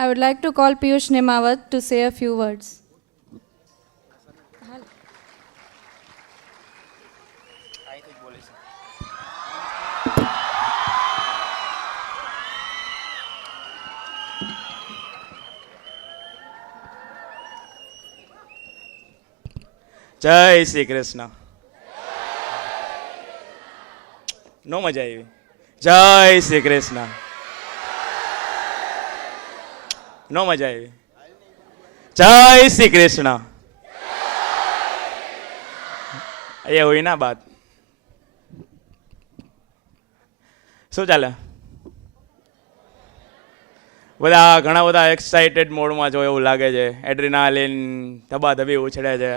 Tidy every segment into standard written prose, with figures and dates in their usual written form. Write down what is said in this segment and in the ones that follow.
I would like to call Piyush Nemawat to say a few words. જય શ્રી કૃષ્ણ. નો મજા આવી. જય શ્રી કૃષ્ણ. નો મજા આવી. જય શ્રી કૃષ્ણ. એ હોય ના બાત. શું ચાલે? બધા ઘણા બધા એક્સાઇટેડ મોડમાં જો એવું લાગે છે. એડ્રીનાલિન ધબાધબી ઉછળે છે.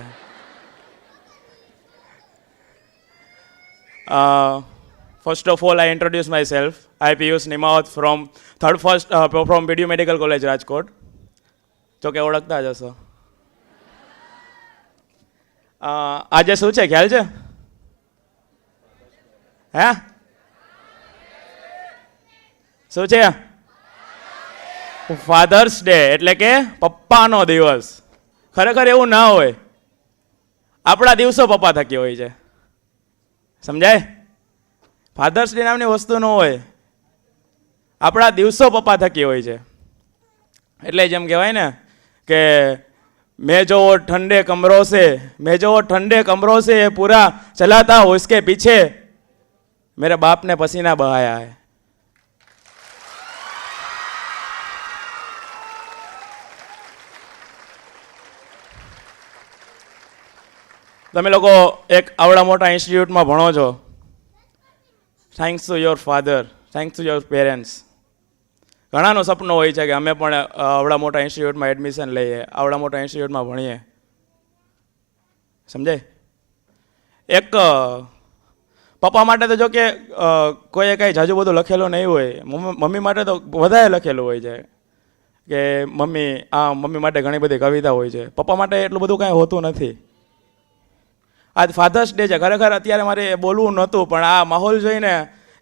First of all, I introduce myself. I Piyush Nemawat from from BDU Medical College, Rajkot. તો કે ઓળખતા જ હશો. આજે શું છે ખ્યાલ છે? હે? શું છે? ફાધર્સ ડે એટલે કે પપ્પાનો દિવસ. ખરેખર એવું ના હોય. આપણા દિવસો પપ્પા થકી હોય છે. સમજાય? ફાધર્સ ડે નામની વસ્તુ ન હોય. આપણા દિવસો પપ્પા થકી હોય છે. એટલે જેમ કહેવાય ને કે મેં જો ઠંડે કમરો से पूरा चलाता हूँ इसके पीछे मेरे बाप ने पसीना बहाया है. તમે લોકો એક આવડા મોટા ઇન્સ્ટિટ્યૂટમાં ભણો છો. Thanks to your father, thanks to your parents. ઘણાનો સપનો હોય છે કે અમે પણ આવડા મોટા ઇન્સ્ટિટ્યૂટમાં એડમિશન લઈએ, આવડા મોટા ઇન્સ્ટિટ્યૂટમાં ભણીએ. સમજાય? એક પપ્પા માટે તો જો કે કોઈએ કાંઈ જાજુ બધું લખેલું નહીં હોય. મમ્મી માટે તો વધારે લખેલું હોય છે કે મમ્મી માટે ઘણી બધી કવિતા હોય છે. પપ્પા માટે એટલું બધું કાંઈ હોતું નથી. આજ ફાધર્સ ડે છે. ખરેખર અત્યારે મારે બોલવું નહોતું, પણ આ માહોલ જોઈને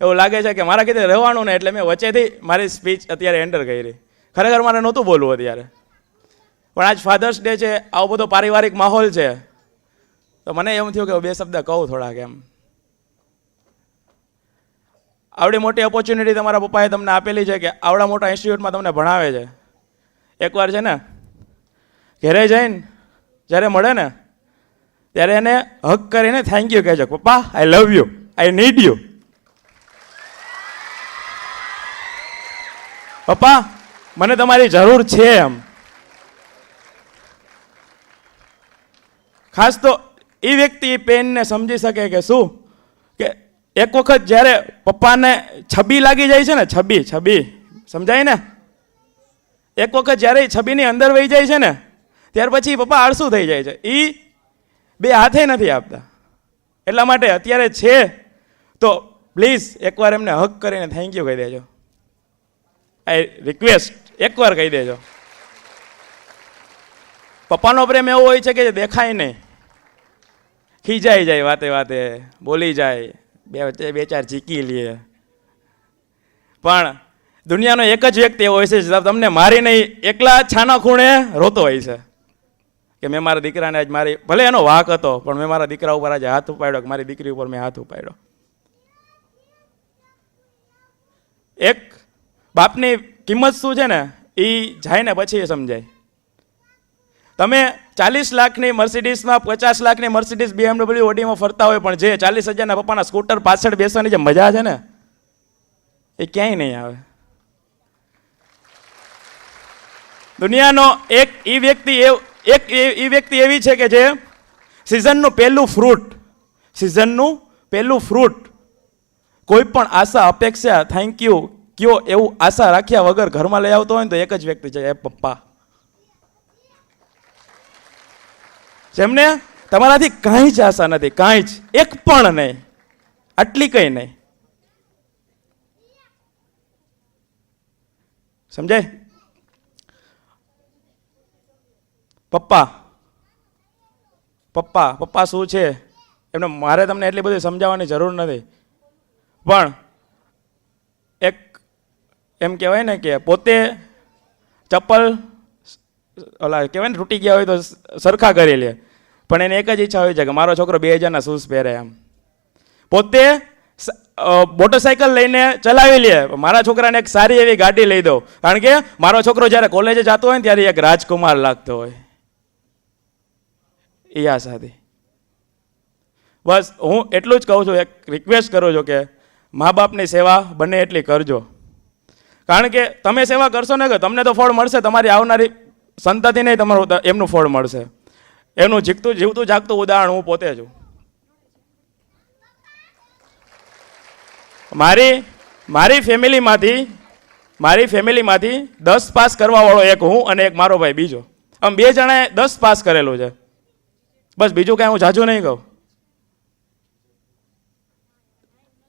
એવું લાગે છે કે મારા કીધે રહેવાનું ને, એટલે મેં વચ્ચેથી મારી સ્પીચ અત્યારે એન્ટર કરી. ખરેખર મારે નહોતું બોલવું અત્યારે, પણ આજ ફાધર્સ ડે છે, આવો બધો પારિવારિક માહોલ છે, તો મને એમ થયું કે બે શબ્દ કહું થોડાક એમ. આવડી મોટી ઓપોર્ચ્યુનિટી તમારા પપ્પાએ તમને આપેલી છે કે આવડા મોટા ઇન્સ્ટિટ્યૂટમાં તમને ભણાવે છે. એકવાર છે ને ઘરે જઈને જ્યારે મળે ને ત્યારે એને હક કરીને થેન્ક યુ કહેજો. પપ્પા, I love you, I need you. પપ્પા, મને તમારી જરૂર છે એમ. ખાસ તો એ વ્યક્તિ પેનને સમજી શકે કે શું કે એક વખત જ્યારે પપ્પાને છબી લાગી જાય છે ને, છબી સમજાય ને, એક વખત જ્યારે છબીની અંદર વહી જાય છે ને, ત્યાર પછી પપ્પા આળસુ થઈ જાય છે. એ બે હાથે નથી આપતા. એટલા માટે અત્યારે છે તો પ્લીઝ એકવાર એમને હક કરીને થેન્ક યુ કહી દેજો. આઈ રિક્વેસ્ટ, એકવાર કહી દેજો. પપ્પાનો પ્રેમ એવો હોય છે કે જે દેખાય નહીં. ખીજાઈ જાય વાતે બોલી જાય, બે ચાર ચીકી લે, પણ દુનિયાનો એક જ વ્યક્તિ એવો હોય છે જે તમને મારી નહીં એકલા છાના ખૂણે રોતો હોય છે કે મેં મારા દીકરાને આજ મારી, ભલે એનો વાંક હતો, પણ મેં મારા દીકરા ઉપર આજે હાથ ઉપાડ્યો, કે મારી દીકરી ઉપર મેં હાથ ઉપાડ્યો. એક બાપની કિંમત શું છે ને એ જાય ને પછી એ સમજાય. તમે 40 લાખની મર્સિડીઝમાં 50 લાખની મર્સિડીઝ BMW ઓડીમાં ફરતા હોય, પણ જે 40,000ના પપ્પાના સ્કૂટર પાછળ બેસવાની જે મજા છે ને એ ક્યાંય નહીં આવે. દુનિયાનો એક વ્યક્તિ એવી છે કે જે સિઝનનું પહેલું ફ્રૂટ કોઈ પણ આશા અપેક્ષા થેન્ક યુ કયો એવું આશા રાખ્યા વગર ઘરમાં લઈ આવતો હોય ને તો એક જ વ્યક્તિ છે, એ પપ્પા. જેમને તમારાથી કાંઈ જ આશા નથી, કાંઈ જ, એક પણ નહીં, આટલી કંઈ નહીં. સમજાય? પપ્પા શું છે એમને મારે તમને એટલી બધી સમજાવવાની જરૂર નથી, પણ એક એમ કહેવાય ને કે પોતે ચપ્પલ ઓલા કહેવાય ને તૂટી ગયા હોય તો સરખા કરી લે, પણ એને એક જ ઈચ્છા હોય છે કે મારો છોકરો 2000ના શૂઝ પહેરે. એમ પોતે મોટરસાઇકલ લઈને ચલાવી લે, મારા છોકરાને એક સારી એવી ગાડી લઈ દો, કારણ કે મારો છોકરો જ્યારે કોલેજે જતો હોય ને ત્યારે એક રાજકુમાર લાગતો હોય. એ આશાથી બસ હું એટલું જ કહું છું, એક રિક્વેસ્ટ કરું છું કે મા બાપની સેવા બને એટલી કરજો, કારણ કે તમે સેવા કરશો ને કે તમને તો ફળ મળશે, તમારી આવનારી સંતતિને તમારું એમનું ફળ મળશે. એમનું જીવતું જાગતું ઉદાહરણ હું પોતે છું. મારી ફેમિલીમાંથી 10 પાસ કરવા વાળો એક હું અને એક મારો ભાઈ બીજો, આમ 2 જણાએ 10 પાસ કરેલું છે. બસ બીજું કાંઈ હું જાજુ નહીં કહું.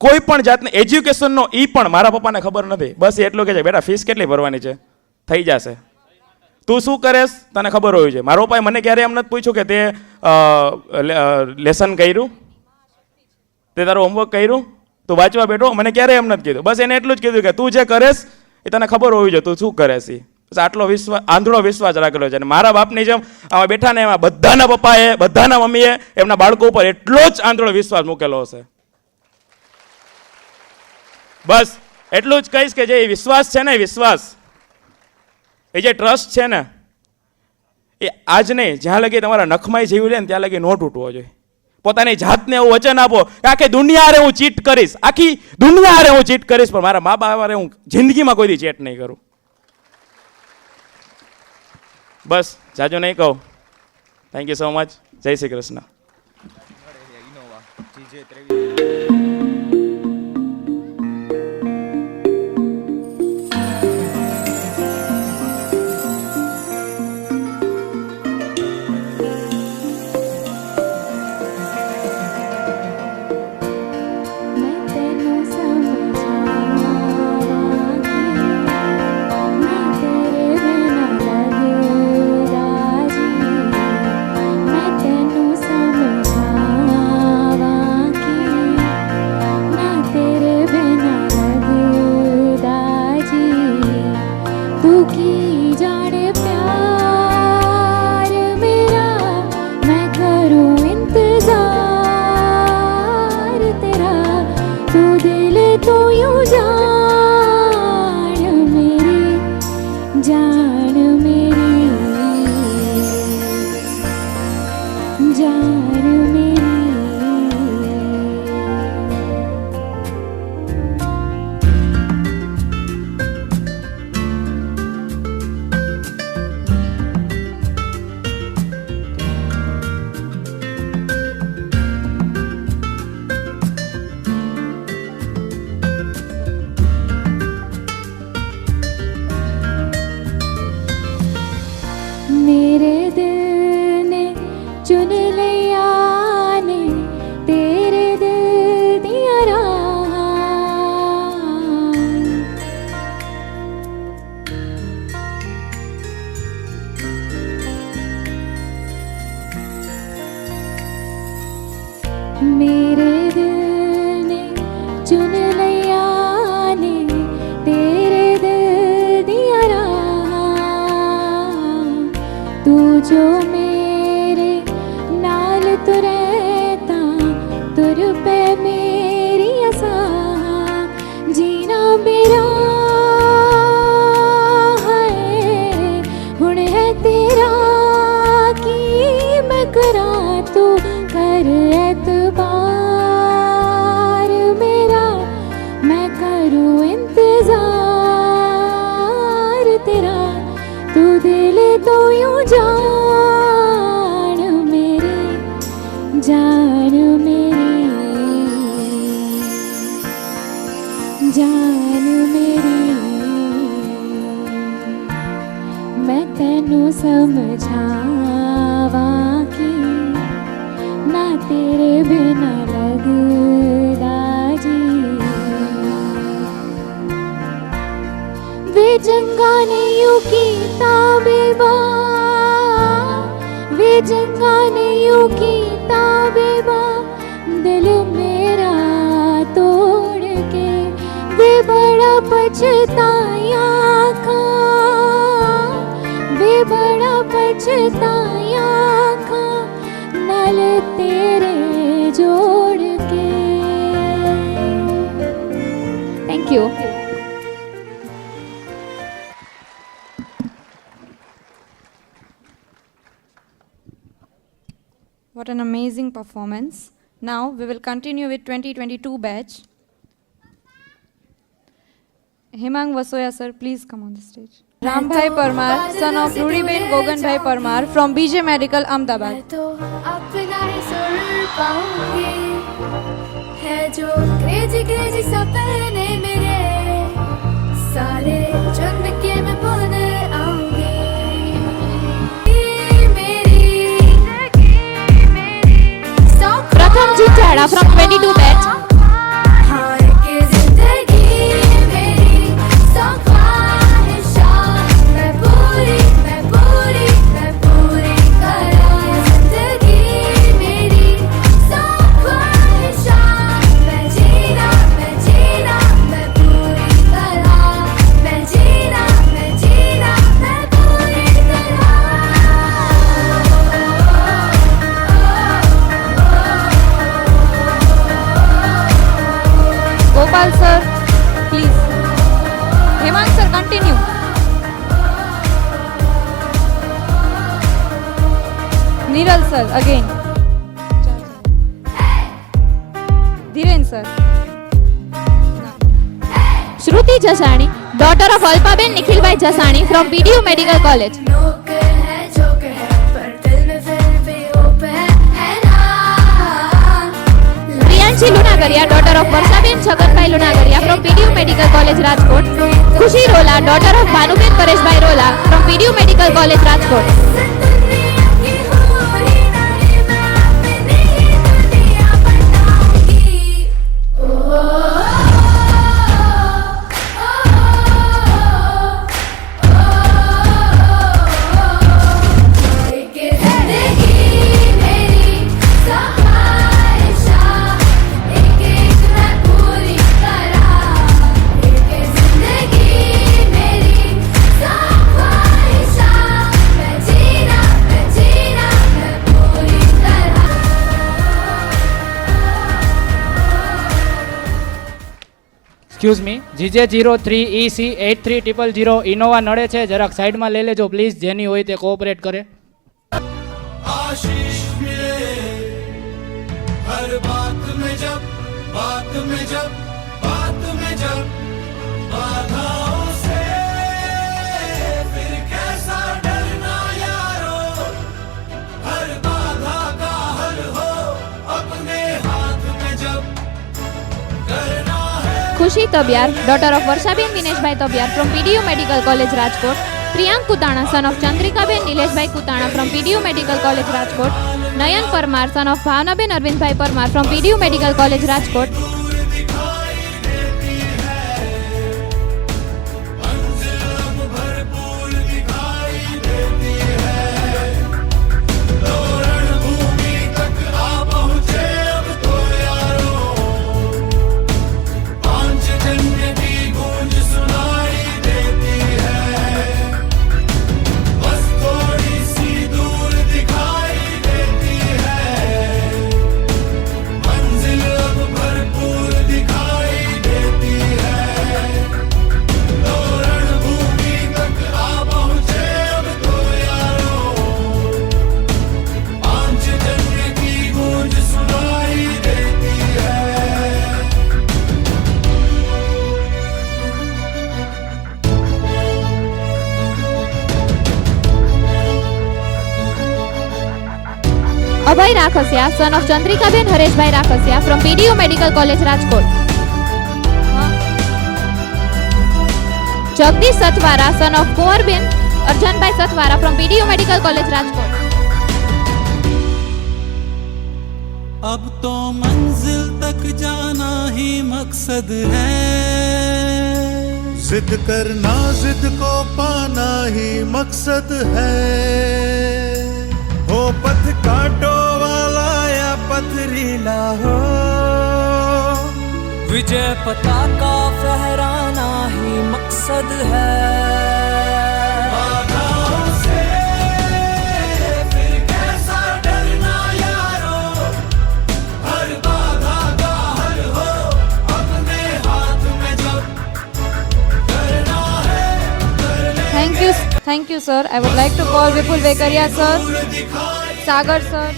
કોઈ પણ જાતની એજ્યુકેશનનો ઈ પણ મારા પપ્પાને ખબર નથી. બસ એટલું કે છે બેટા ફીસ કેટલી ભરવાની છે, થઈ જશે, તું શું કરેશ તને ખબર હોય છે. મારો પપ્પાએ મને ક્યારે એમ નથી પૂછ્યું કે તે લેસન કર્યું, તે તારું હોમવર્ક કર્યું, તું વાંચવા બેઠો, મને ક્યારે એમ નથી કીધું. બસ એને એટલું જ કીધું કે તું જે કરેશ એ તને ખબર હોવી જોઈએ તું શું કરેશ. બસ આટલો આંધળો વિશ્વાસ રાખેલો છે. અને મારા બાપની જેમ આમાં બેઠા ને એમાં બધાના પપ્પાએ બધાના મમ્મીએ એમના બાળકો ઉપર એટલો જ આંધળો વિશ્વાસ મૂકેલો હશે. બસ એટલું જ કહીશ કે જે વિશ્વાસ છે ને, વિશ્વાસ એ જે ટ્રસ્ટ છે ને, એ આજ નહીં, જ્યાં લગી તમારા નખમાં જીવી લે ને ત્યાં લગી ન તૂટવો જોઈએ. પોતાની જાતને એવું વચન આપો કે આખી દુનિયા હારે હું ચીટ કરીશ, આખી દુનિયા હારે હું ચીટ કરીશ, પણ મારા મા બાપ હારે હું જિંદગીમાં કોઈ દી ચીટ નહીં કરું. બસ જાજો નહીં કહું. Thank you so much. જય શ્રી કૃષ્ણ. मेरे दिल ने चुन लिया ने तेरे दिल दिया राह, तू जो मेरे नाल तुरता तुर पे मेरी आसा, जीना मेरा है हुण है तेरा की मैं करा तू कर एतबार मेरा, मैं करूँ इंतजार तेरा, तू दिल तो यूं जान मेरी, जान मेरी, जान मेरी, मैं तेनू समझावा की ना तेरे बिना लगदा जी, वे जंगा ने यूं कीता बेबा, वे जंगा ने यूं कीता बेबा, दिल मेरा तोड़ के वे बड़ा पछताया खां, पछताया खा नल तेरे जोड़ के। Thank you. What an amazing performance. Now we will continue with 2022 batch. Hemang Vasoya sir, please come on the stage. Rambhai Parmar, son of Rudiben Goganbhai Parmar from BJ Medical, Ahmedabad. मैं तो अपना ही सुर पाऊंगी, है जो crazy crazy सपने मेरे सारे चुन के मैं बुन आऊंगी। प्रथम जीत झाड़ा फ्रॉम 22 बैच। हार के जिंदगी मेरी सौ ख्वाहिशां मैं पूरी करां। जिंदगी मेरी सौ ख्वाहिशां मैं जीना मैं पूरी करां। मैं जीना मैं पूरी करां। Gopal sir, please. Hemang sir, continue. Niral sir, again. Dhiren sir. Shruti Jasani, daughter of Alpaben Nikhilbhai Jasani from BDU medical college. नौकर है जोकर है पर दिल में फिर भी ओपन है ना। Priyanshi Lunagariya, daughter of Varshaben Chhaganbhai Lunagariya from BDU medical college Rajkot. Khushi Rola, daughter of Bhanuben Pareshbhai Rola from BDU medical college Rajkot. दुनिया की होली नहीं मैं अपनी दुनिया बनाऊंगी। जिंदगी मेरी सौ ख्वाहिशां एक मैं पूरी करां। जिंदगी मेरी सौ ख्वाहिशां मैं जीना मैं पूरी करां। एक्सक्यूज मी, GJ03EC8300 ઇનોવા નડે છે, જરાક સાઈડમાં લઈ લેજો પ્લીઝ, જેની હોય તે કોઓપરેટ કરે. आशीष मिले हर बात में जब बात में जब बाधाओं से फिर कैसा डरना यारो। हर बाधा का हल हो अपने हाथ में जब करना है। Khushi Tabiyar, daughter of Varshaben Dineshbhai Tabiyar from BDU medical college Rajkot. Priyank Kutana, son of Chandrikaben Nileshbhai Kutana from BDU medical college Rajkot. Nayan Parmar, son of Bhavnaben Arvindbhai Parmar from BDU medical college Rajkot. Abhay Rakhasiya, son of Chandrikaben Hareshbhai Rakhasiya from BDU medical college Rajkot. Jagdish Satvara, son of Kunvarben Arjanbhai Satvara from BDU medical college Rajkot. अब तो मंजिल तक जाना ही मकसद है। जिद करना जिद को पाना ही मकसद है। हो पथ कांटो वाला या पथरीला हो, विजय पताका फहराना ही मकसद है। बाधाओं से Thank you, sir. I would like to call Vipul Vekaria, sir. Sagar, sir.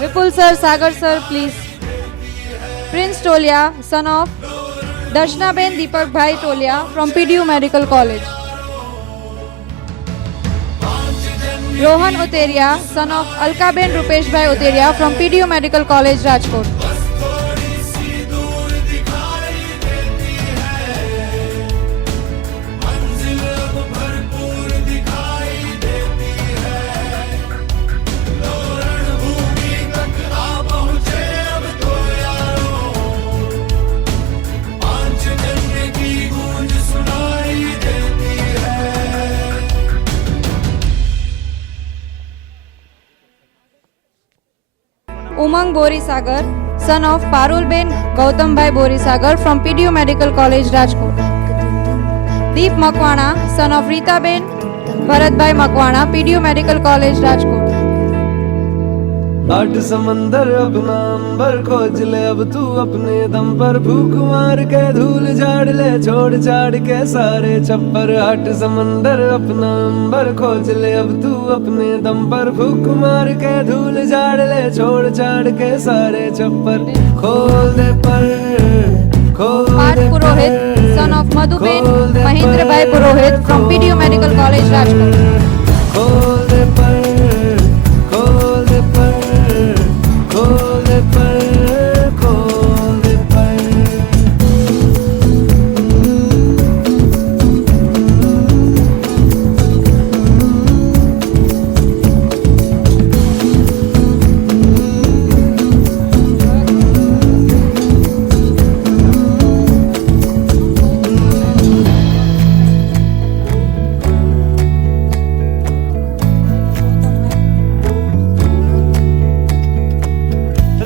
Vipul, sir. Sagar, sir, please. Prince Tolia, son of Darshna Ben Deepak Bhai Tolia from PDU Medical College. Rohan Uteria, son of Alka Ben Rupesh Bhai Uteria from PDU Medical College, Rajkot. Umang Borisagar, son of Parul Ben Gautam Bhai Borisagar from PDU Medical College, Rajkot. Deep Makwana, son of Rita Ben Bharat Bhai Makwana, PDU Medical College, Rajkot. आठ समंदर अपना अंबर खोज ले अब तू अपने दम पर भूख मार के धूल झाड़ ले छोड़ छाड़ के सारे छप्पर आठ समंदर अपना अंबर खोज ले अब तू अपने दम पर भूख मार के धूल झाड़ ले छोड़ छाड़ के सारे छप्पर खोल दे पर Parth Purohit, son of Madhu Ben Mahindra Bhai Purohit from PDU Medical College, Rajkot. खोल दे पर खोल दे पर खोल दे पर खोल दे पर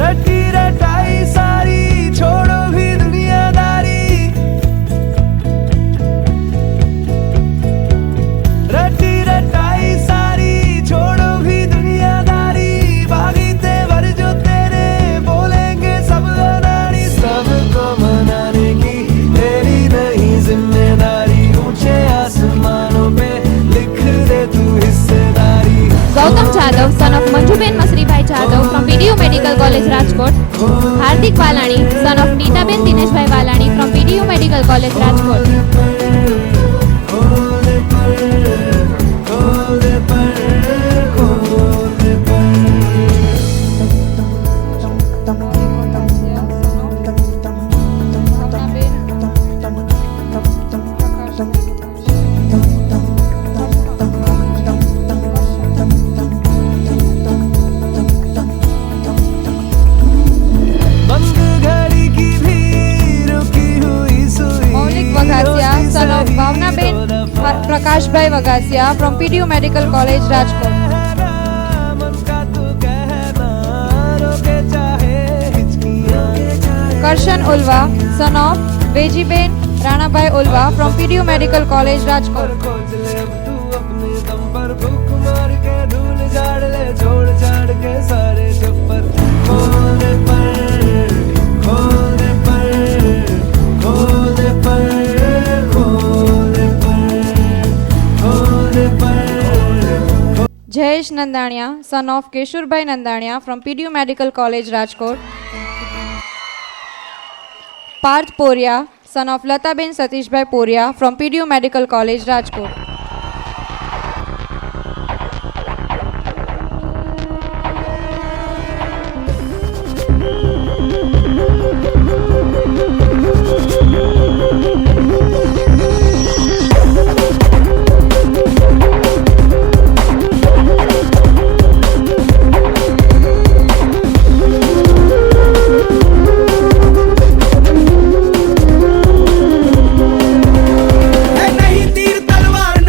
रटी रटाई सारी छोड़ो भी दुनियादारी रटी रटाई सारी छोड़ो भी दुनियादारी भागी तेवर जो तेरे बोलेंगे सब अनाड़ी सबको मनाने की तेरी नहीं जिम्मेदारी ऊंचे आसमानों पे लिख दे तू हिस्सेदारी Gautam Jadav, son of Manjuben Masribhai Jadav from PDU Medical College, Rajkot. Hardik Valani, son of Nitaben Dineshbhai Valani from PDU Medical College, Rajkot. खोल दे पर खोल दे पर खोल दे पर बंद घड़ी की भी रुकी हुई सुई Maulik Vagasia, son of Bhavna Ben Prakash Bhai Vagasia from PDU Medical College, Rajkot. मन का तू कहना रोके चाहे हिचकियां Karshan Ulva, son of Veji Ben Rana Bhai Ulva from PDU Medical College, Rajkot. खोज ले अब तू अपने दम पर भूख मार के धूल झाड़ ले छोड़ छाड़ के सारे छप्पर खोल दे पर खोल दे पर खोल दे पर खोल दे पर खोल दे पर Jayesh Nandania, son of Keshur Bhai Nandania from PDU Medical College, Rajkot. Parth Poria, son of Lata Ben Satish Bhai Poria from PDU Medical College, Rajkot. नहीं तीर तलवार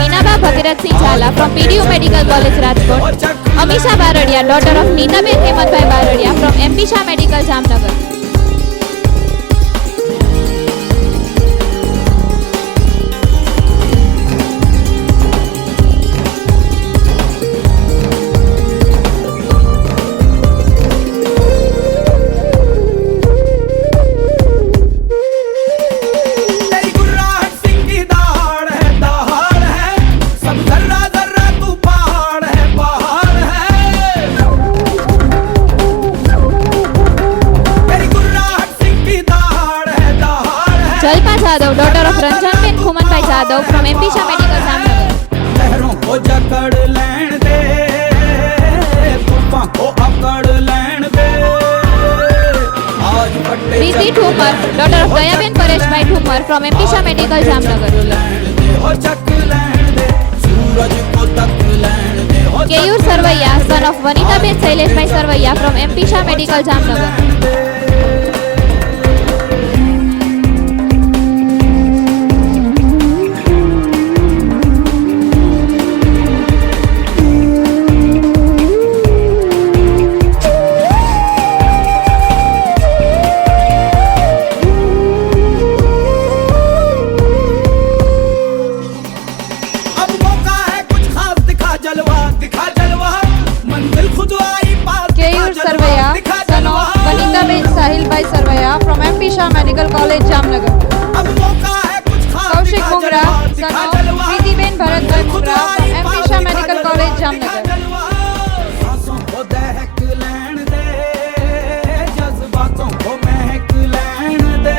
Meenaba Bhagirathsinh Jhala from PDU medical college Rajkot. Amisha Bardiya, daughter of Nitaben Hemantbhai Bardiya from MP Shah medical Jamnagar. तेरी गुर्राहट सिंह की दहाड़ है सब जर्रा जर्रा तू पहाड़ है तेरी गुर्राहट सिंह की दहाड़ है Jalpa Jadav, daughter of Ranjanben Khumanbhai Jadav from MP Shah medical Jamnagar. लहरों को जकड़ लैण दे तूफान को अकड़ लैण दे आज पट्टे Preeti Thumar, daughter of Dayaben Pareshbhai Thumar from MP Shah medical Jamnagar. हो चक लैण दे सूरज को तक लैण दे हो Keyur Sarvaiya, son of Vanitaben Shaileshbhai Sarvaiya from MP Shah medical Jamnagar. अब मौका है कुछ खास दिखा जलवा मंजिल खुद आई पास Keyur Sarvaiya, son of Vanitaben Sahilbhai Sarvaiya from MP Shah medical college Jamnagar. अब मौका है कुछ खास કૌશિક दिखा Mungra, son of Pritiben Bharatbhai Mungra from MP Shah medical college Jamnagar. सांसों को दहक लैण दे जज्बातों को महक लैण दे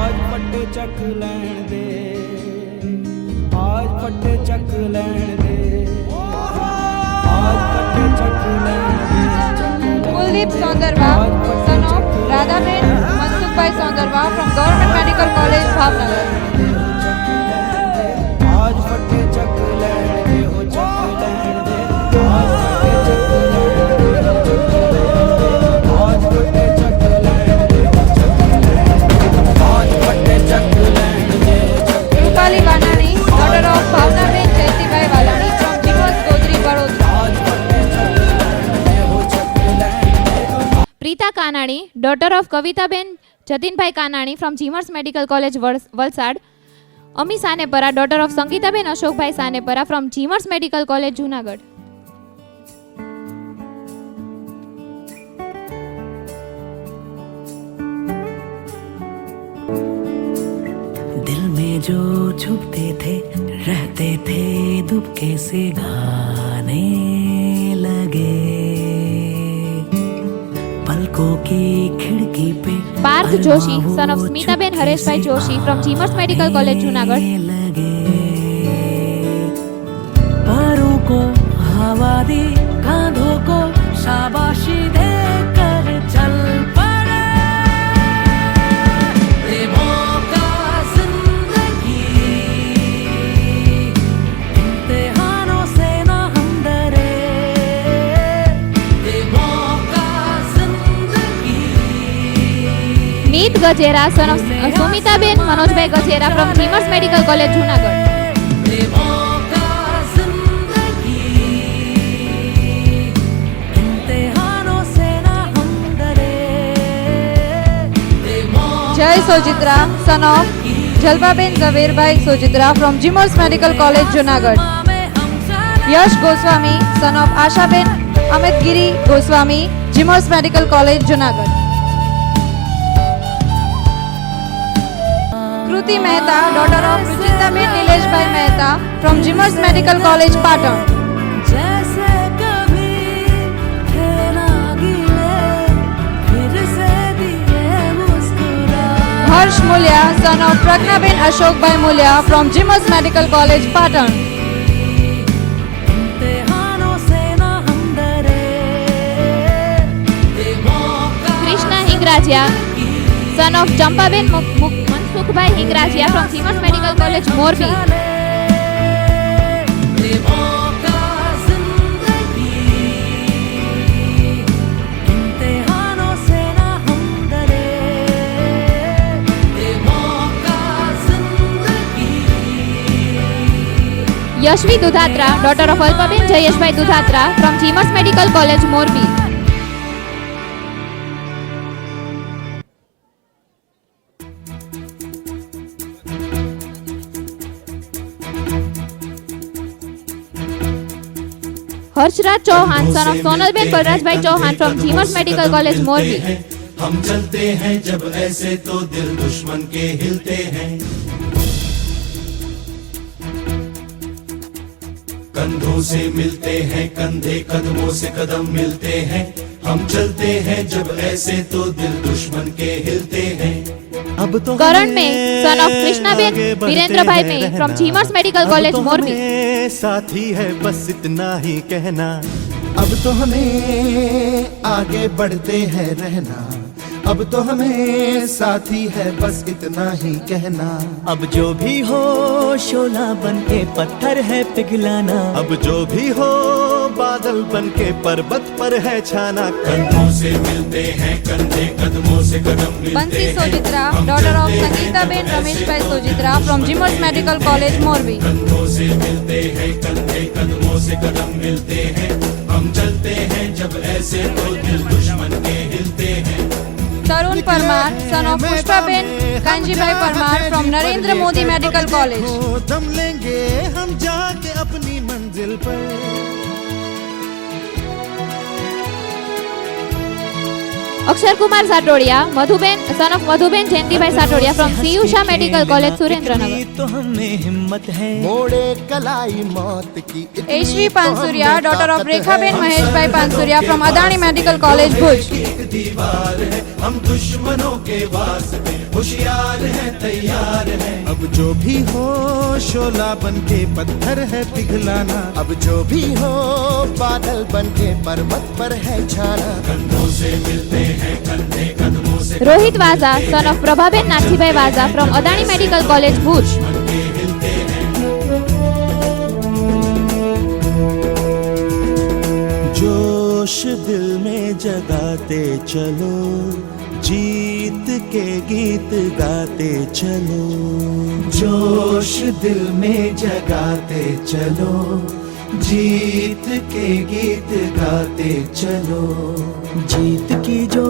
आज पट्टे चक लैण दे आज पट्टे चक लैण दे आज पट्टे चक लैण दे Kuldeep Sondarva, son of Radhaben Mansukhbhai Sondarva from government medical college Bhavnagar. आज पट्टे चक लैण दे हो चक लैण दे आज पट्टे चक लैण दे आज पट्टे चक लैण दे आज पट्टे चक लैण दे Rupali Vanani, daughter of Bhavnaben Jayantibhai Valani from GMERS Gotri Vadodara. Preeta Kanani, daughter of Kavitaben Jatinbhai Kanani from GMERS medical college Valsad. Ami Sanepara, daughter of Sangitaben Ashokbhai Sanepara from GMERS medical college Junagadh. दिल में जो छुपते थे रहते थे दुबके से गाने लगे पलकों की खिड़की पे Parth Joshi, son of Smitaben Hareshbhai Joshi from GMERS medical college Junagadh. लगे पैरों को हवा दी कांधों को शाबाशी देकर चल पड़े बेमौका जिंदगी इम्तिहानों से ना हम डरे बेमौका जिंदगी Meet Gajera, son of Sumitaben Manojbhai Gajera from GMERS medical college Junagadh. बेमौका जिंदगी इम्तिहानों से ना हम डरे Jay Sojitra, son of Jalpaben Zaverbhai Sojitra from GMERS medical college Junagadh. Yash Goswami, son of Ashaben Amitgiri Goswami, GMERS medical college Junagadh. Kruti Mehta, daughter of Ruchitaben Nileshbhai Mehta from GMERS medical college Patan. जैसे कभी थे ना गिले फिर से दिए मुस्कुरा Harsh Mulia, son of Prajnaben Ashokbhai Mulia from GMERS medical college Patan. इम्तिहानों से ना हम डरे Krishna Hingrajia, son of Champaben Mansukhbhai Hingrajia from GMERS medical college Morbi. बेमौका जिंदगी इम्तिहानों से ना हम डरे बेमौका जिंदगी Yashvi Dudhatra, daughter of Alpaben Jayeshbhai Dudhatra from GMERS medical college Morbi. Harshraj Chauhan, son of Sonalben Balrajbhai Chauhan from GMERS medical college Morbi. हम चलते हैं जब ऐसे तो दिल दुश्मन के हिलते हैं कंधों से मिलते हैं कंधे कदमों से कदम मिलते हैं हम चलते हैं जब ऐसे तो दिल दुश्मन के हिलते हैं अब तो કરણ મેં, son of કૃષ્ણાબેન વિરેન્દ્રભાઈ મેં from GMERS medical college Morbi. साथी है बस इतना ही कहना अब तो हमें आगे बढ़ते हैं रहना अब तो हमें साथी है बस इतना ही कहना अब जो भी हो शोला बन के पत्थर है पिघलाना अब जो भी हो बादल बन के पर्वत पर है छाना कंधों से मिलते हैं कंधे कदमों से कदम બંસી मिलते हैं Sojitra, daughter of Sangitaben Rameshbhai Sojitra from GMERS medical college Morbi. कंधों से मिलते हैं कंधे कदमों से कदम मिलते हैं हम चलते हैं जब ऐसे तो दिल दुश्मन के हिलते हैं Tarun Parmar, son of Pushpaben Kanjibhai Parmar from Narendra Modi medical college. दम लेंगे हम जाके अपनी मंजिल पर Aksharkumar Satodia, Madhuben, son of Madhuben Jayantibhai Satodia from સીયુષા મેડિકલ કોલેજ સુરેન્દ્રનગર. तो हमें हिम्मत है मोड़े कलाई मौत की Eshvi Pansuriya, daughter of Rekhaben Maheshbhai Pansuriya from Adani medical college Bhuj. दीवार है हम दुश्मनों के वास्ते होशियार है तैयार है अब जो भी हो शोला बन के पत्थर है पिघलाना अब जो भी हो बादल बन के पर्वत पर है छाना कंधों से मिलते हैं कंधे कदमों से Rohit Vaza, son of Prabhaben Nathibhai Vaza from Adani medical college Bhuj. जोश दिल में जगाते चलो जीत के गीत गाते चलो जोश दिल में जगाते चलो जीत के गीत गाते चलो जीत की जो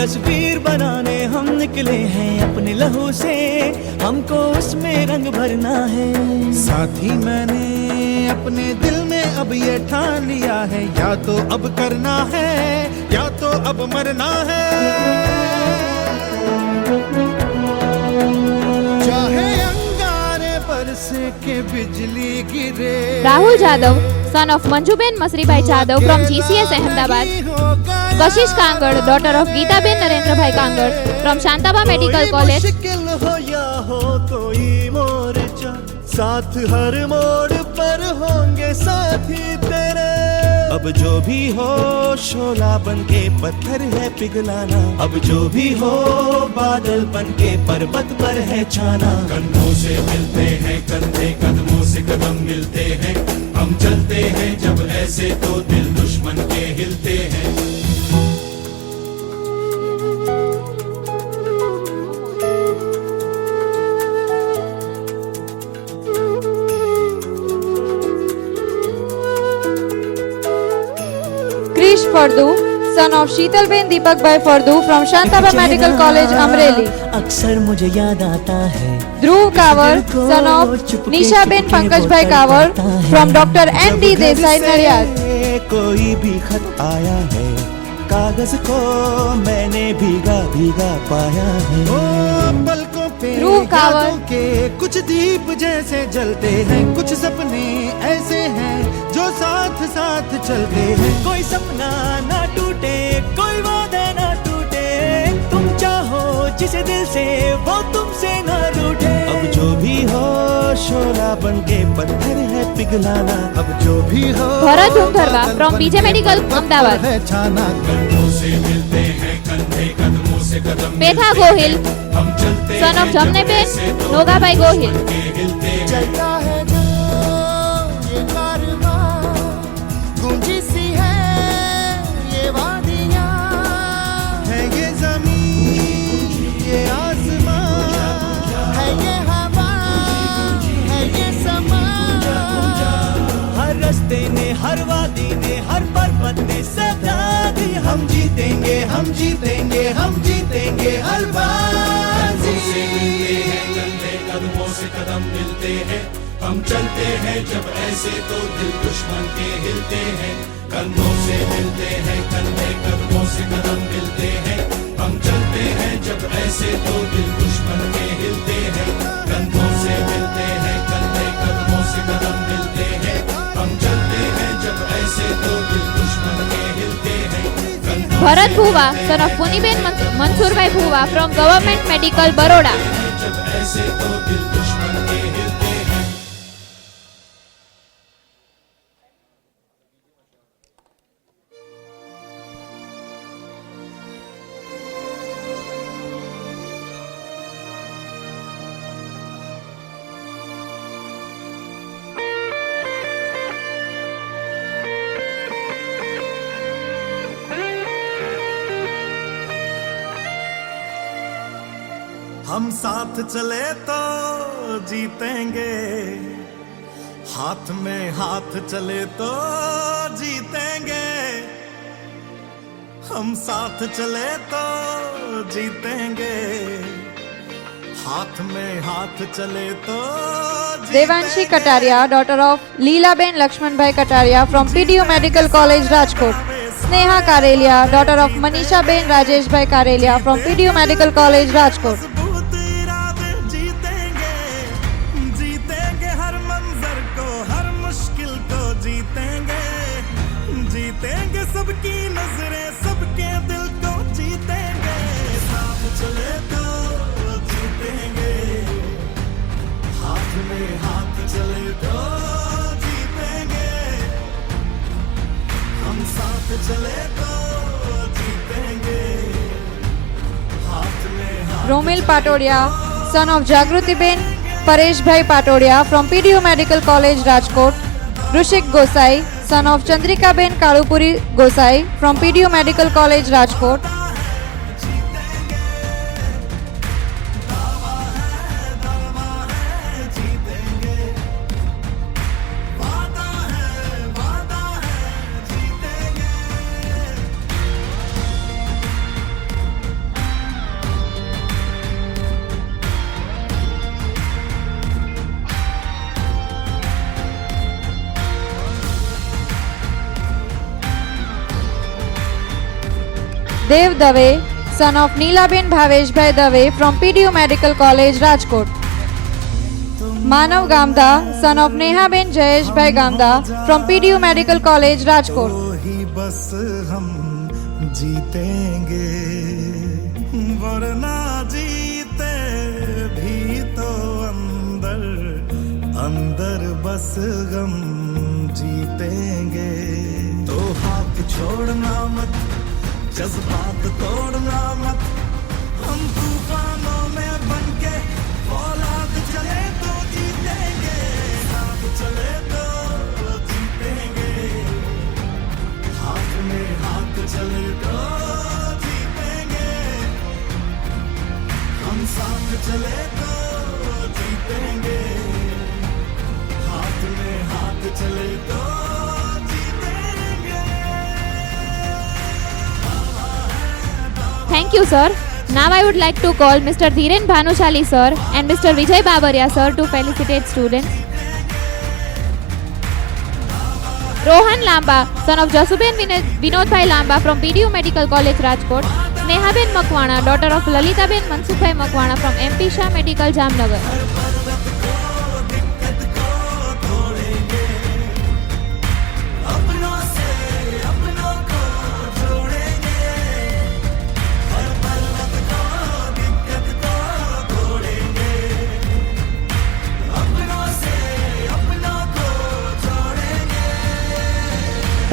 तस्वीर बनाने हम निकले हैं अपने लहू से हमको उसमें रंग भरना है साथी मैंने अपने दिल में अब ये ठान लिया है या तो अब करना है या तो अब मरना है चाहे अंगारे बरसे के बिजली गिरे Rahul Jadav, son of Manjuben Masribhai Jadav from GCS Ahmedabad. Kashish Kangad, daughter of Gitaben Narendrabhai Kangad from Shantaba medical college. मुश्किल हो या हो कोई मोर्चा साथ हर मोड़ पर होंगे साथी तेरे अब जो भी हो शोला बन के पत्थर है पिघलाना अब जो भी हो बादल बन के पर्वत पर है छाना कंधों से मिलते हैं कंधे कदमों से कदम मिलते हैं हम चलते हैं जब ऐसे तो दिल दुश्मन के हिलते हैं Krish Faldu, son of Shitalben Deepakbhai Faldu from Shantaba medical college Amreli. अक्सर मुझे याद आता है Dhruv Kavar, son of Nishaben Pankajbhai Kavar from doctor N D Desai Nadiad. कोई भी खत आया है कागज को मैंने भीगा भीगा पाया है पलकों पे ध्रुव कांवर। यादों के कुछ दीप जैसे जलते हैं कुछ सपने ऐसे हैं जो साथ साथ चलते हैं कोई सपना ना टूटे कोई वादा ना टूटे तुम चाहो जिसे दिल से वो तुमसे ना रूठे अब जो भी हो शोला बन के पत्थर है पिघलाना अब जो भी हो ભરત ધુંધરવા ફ્રોમ બીજે મેડિકલ અમદાવાદ. है छाना कंधों से मिलते हैं कंधे कदमों से कदम પેથા ગોહિલ, हम चलते son of જમનેબેન નોગાભાઈ ગોહિલ. चलता है जो ये कारवां गूंजी सी है ये वादियां है ये जमीन ये आसमां है ये हवा है ये समा हम चलते हैं जब ऐसे तो दिल दुश्मन के हिलते हैं, कंधों से मिलते हैं कंधे, कदमों से कदम मिलते हैं। हम चलते हैं जब ऐसे तो दिल दुश्मन के हिलते हैं, कंधों से मिलते हैं कंधे, कदमों से कदम मिलते हैं। हम चलते हैं जब ऐसे तो दिल दुश्मन के हिलते हैं, कंधों Bharat Bhuva son of Puniben Mansurbhai Bhuva from government medical Baroda. जब ऐसे तो दिल दुश्मन के हिलते हैं। हम साथ चले तो जीतेंगे, हाथ में हाथ चले तो जीतेंगे। हम साथ चले तो जीतेंगे, हाथ में हाथ चले तो Devanshi Kataria, daughter of Lilaben Laxmanbhai Kataria from PDU Medical College Rajkot. Sneha Karelia, daughter of Manishaben Rajeshbhai Karelia from PDU Medical College Rajkot. जीतेंगे हर मंजर को, हर मुश्किल को जीतेंगे, जीतेंगे सबकी नजरें, सबके दिल को जीतेंगे। साथ चले तो जीतेंगे, हाथ में हाथ चले तो जीतेंगे। हम साथ चले तो जीतेंगे, हाथ में हाथ। Romil પાટોડિયા, son of Jagrutiben Pareshbhai પાટોડિયા from PDU Medical College Rajkot. Rushik Gosai, son of Chandrikaben કાળુપુરી Gosai from PDU Medical College Rajkot. Dev Dave, son of Nilaben Bhaveshbhai Dave from PDU Medical College Rajkot. Manav ગામદા, son of Nehaben Jayeshbhai ગામદા from PDU Medical College Rajkot. ही बस हम जीतेंगे, वरना जीते भी तो अंदर अंदर बस हम जीतेंगे। तो हाथ छोड़ना मत, जज्बात तोड़ना मत, हम तूफानों में बनके औलाद चले तो जीतेंगे। साथ चले तो जीतेंगे, हाथ में हाथ चले तो जीतेंगे। हम साथ चले तो जीतेंगे, हाथ में हाथ चले तो Thank you, sir. Now I would like to call Mr. Dhiren Bhanushali, sir, and Mr. Vijay Babaria, sir, to felicitate students. Rohan Lamba, son of Jasuben Vinodbhai Lamba from PDU Medical College Rajkot. Snehaben Makwana, daughter of Lalitaben Mansukbhai Makwana from MP Shah Medical Jamnagar.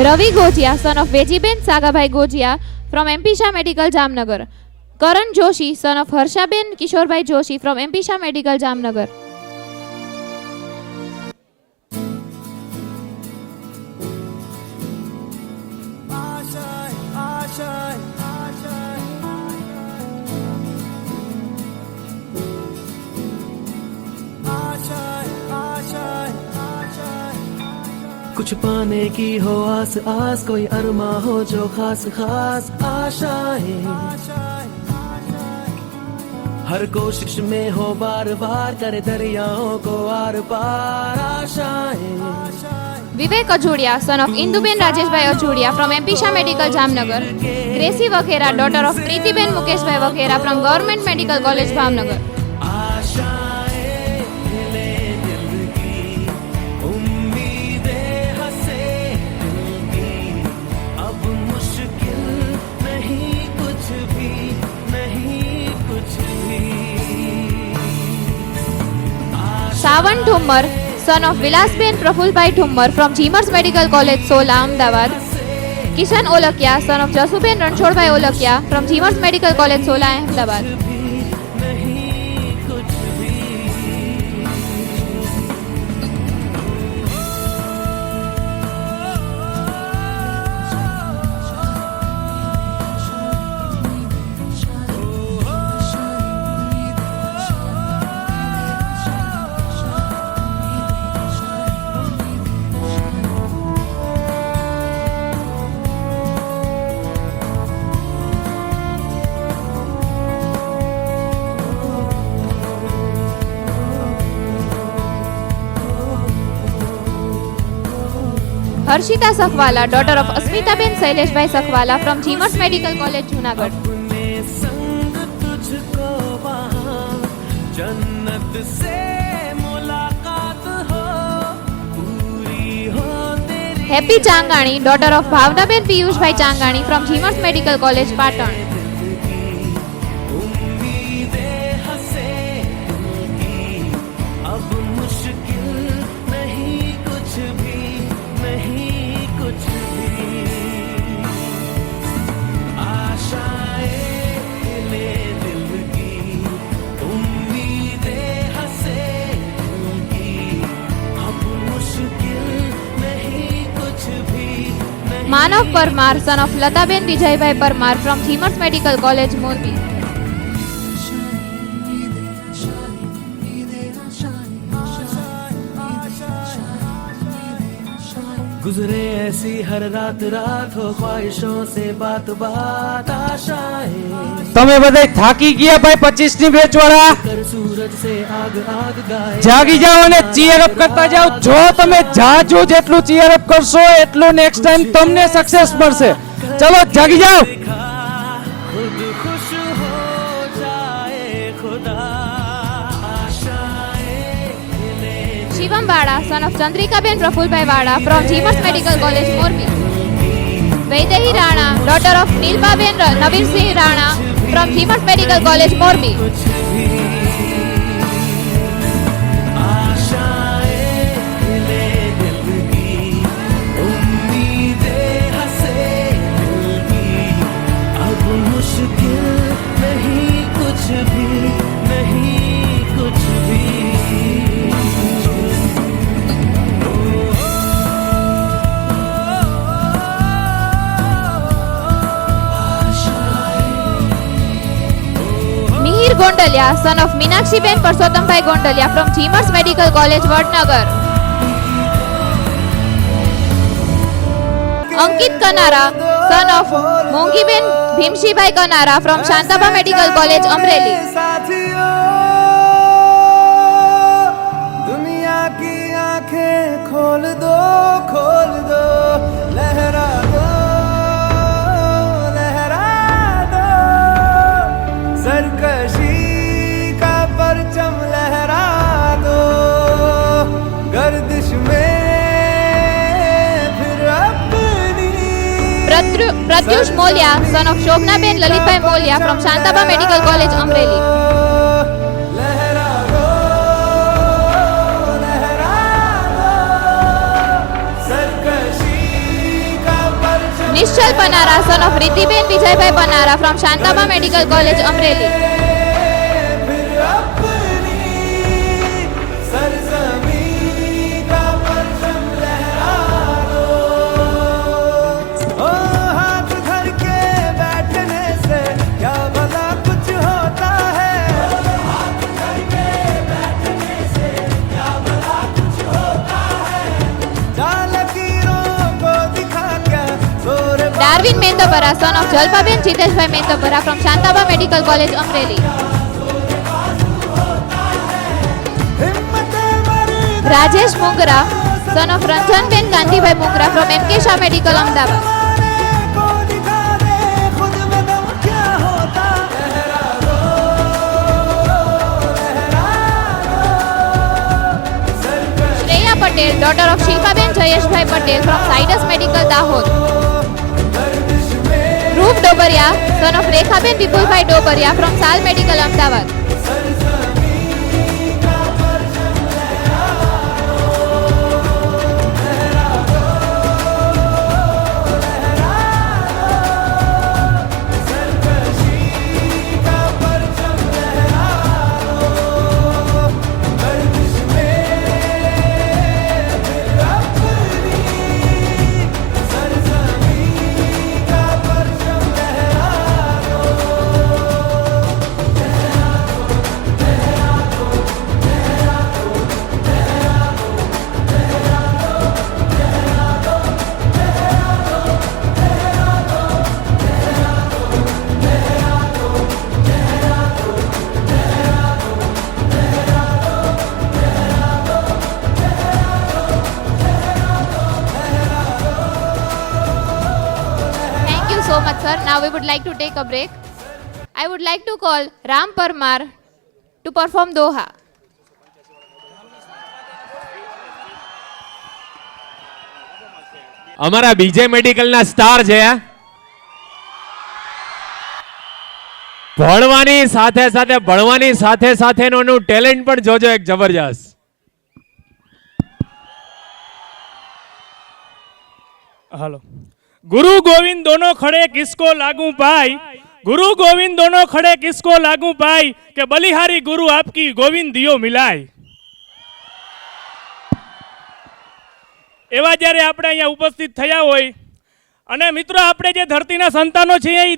Ravi Gojia, son of Vejiben Sagabhai Gojia from MP Shah Medical Jamnagar. Karan Joshi, son of Harshaben Kishorbhai Joshi from MP Shah Medical Jamnagar. कुछ पाने की हो आस आस, कोई अरमा हो जो खास खास आशाएं, हर कोशिश में हो बार बार करे दरियाओं को आर पार आशाएं Vivek Ajodiya son of Induben Rajeshbhai Ajodiya from એમ્પિશા medical Jamnagar. Gracy Vaghera daughter of Pritiben Mukeshbhai Vaghera from government medical college Bhavnagar. आशाएं खिले दिल की उम्मीदें हंसे दिल की अब मुश्किल नहीं कुछ भी नहीं कुछ भी Savan Thummar son of Vilasben Prafulbhai Thummar from GMERS medical college Sola Ahmedabad. Kishan Olakiya son of Jasuben Ranchhodbhai Olakiya from GMERS medical college Sola Ahmedabad. Harshita Sakhvala daughter of Asmitaben Shaileshbhai Sakhvala from GMERS medical college Junagadh. अपने संग तुझको वहाँ जन्नत से मुलाकात हो पूरी हो तेरी happy Changani daughter of Bhavnaben Piyushbhai Changani from GMERS medical college Patan. उम्मीदें हंसे दिल की अब मुश्किल नहीं कुछ भी नहीं कुछ भी आशाएं खिले दिल की उम्मीदें हंसे दिल की अब मुश्किल नहीं कुछ भी नहीं Manav Parmar son of Lataben Vijaybhai Parmar from GMERS medical college Morbi. गुजरे ऐसी हर रात रात हो ख्वाहिशों से बात बात आशाएं તમે બધા થાકી ગયા ભાઈ 25 ની બેચ વાળા कर सूरज से आग आग गाए જાગી જાઓ અને ચીયર અપ કરતા જાઓ. જો તમે જાજુ જેટલું ચીયર અપ કરશો એટલું નેક્સ્ટ ટાઈમ તમને સક્સેસ મળશે. ચલો જાગી જાઓ. खुद खुश हो जाए खुदा आशाएं खिले શિવમ વાડા son of Chandrikaben Prafulbhai Vada from GMERS medical college Morbi. Vaidehi Rana daughter of Nilpaben Navirsinh Rana from GMERS medical college Morbi. आशाएं खिले दिल की उम्मीदें हंसे दिल की अब मुश्किल नहीं कुछ भी नहीं कुछ भी Mihir Gondaliya son of Minakshiben Parsottambhai Gondaliya from GMERS medical college Vadnagar. Ankit Kanara son of Monghiben Bhimshibhai Kanara from Shantaba medical college Amreli. साथियों दुनिया की आंखें खोल दो लहरा दो सरकशी का परचम लहरा दो गर्दिश में फिर अपनी Pratyush Moliya son of Shobhanaben Lalitbhai Moliya from Shantaba medical college Amreli. Nishchal Panara son of Ritiben Vijaybhai Panara from Shantaba medical college Amreli. Darwin Mendpara son of Jalpaben Jiteshbhai Mendpara from Shantaba medical college Amreli. Rajesh Mungra son of Ranjanben Kantibhai Mungra from MK Shah medical Ahmedabad. Shreya Patel daughter of Shilpaben Jayeshbhai Patel from Zydus medical Dahod. Rup Dobariya son of Rekhaben Vipulbhai Dobariya from સાલ medical Ahmedabad. So much, sir. Now we would like to take a break. I would like to call Ram Parmar to perform Doha. અમારા બીજે મેડિકલના star છે. ભણવાની સાથે સાથે ભણવાની સાથે સાથેનું ટેલેન્ટ પણ જોજો એક જબરજસ્ત. हेलो गुरु गोविंद दोनों खड़े किसको लागू पाई, गुरु गोविंद दोनों खड़े किसको लागू पाई, के बलिहारी गुरु आपकी गोविंद दियो मिलाय. એવા જ્યારે આપણે અહીંયા ઉપસ્થિત થયા હોય અને મિત્રો આપણે જે ધરતીના સંતાનો છીએ એ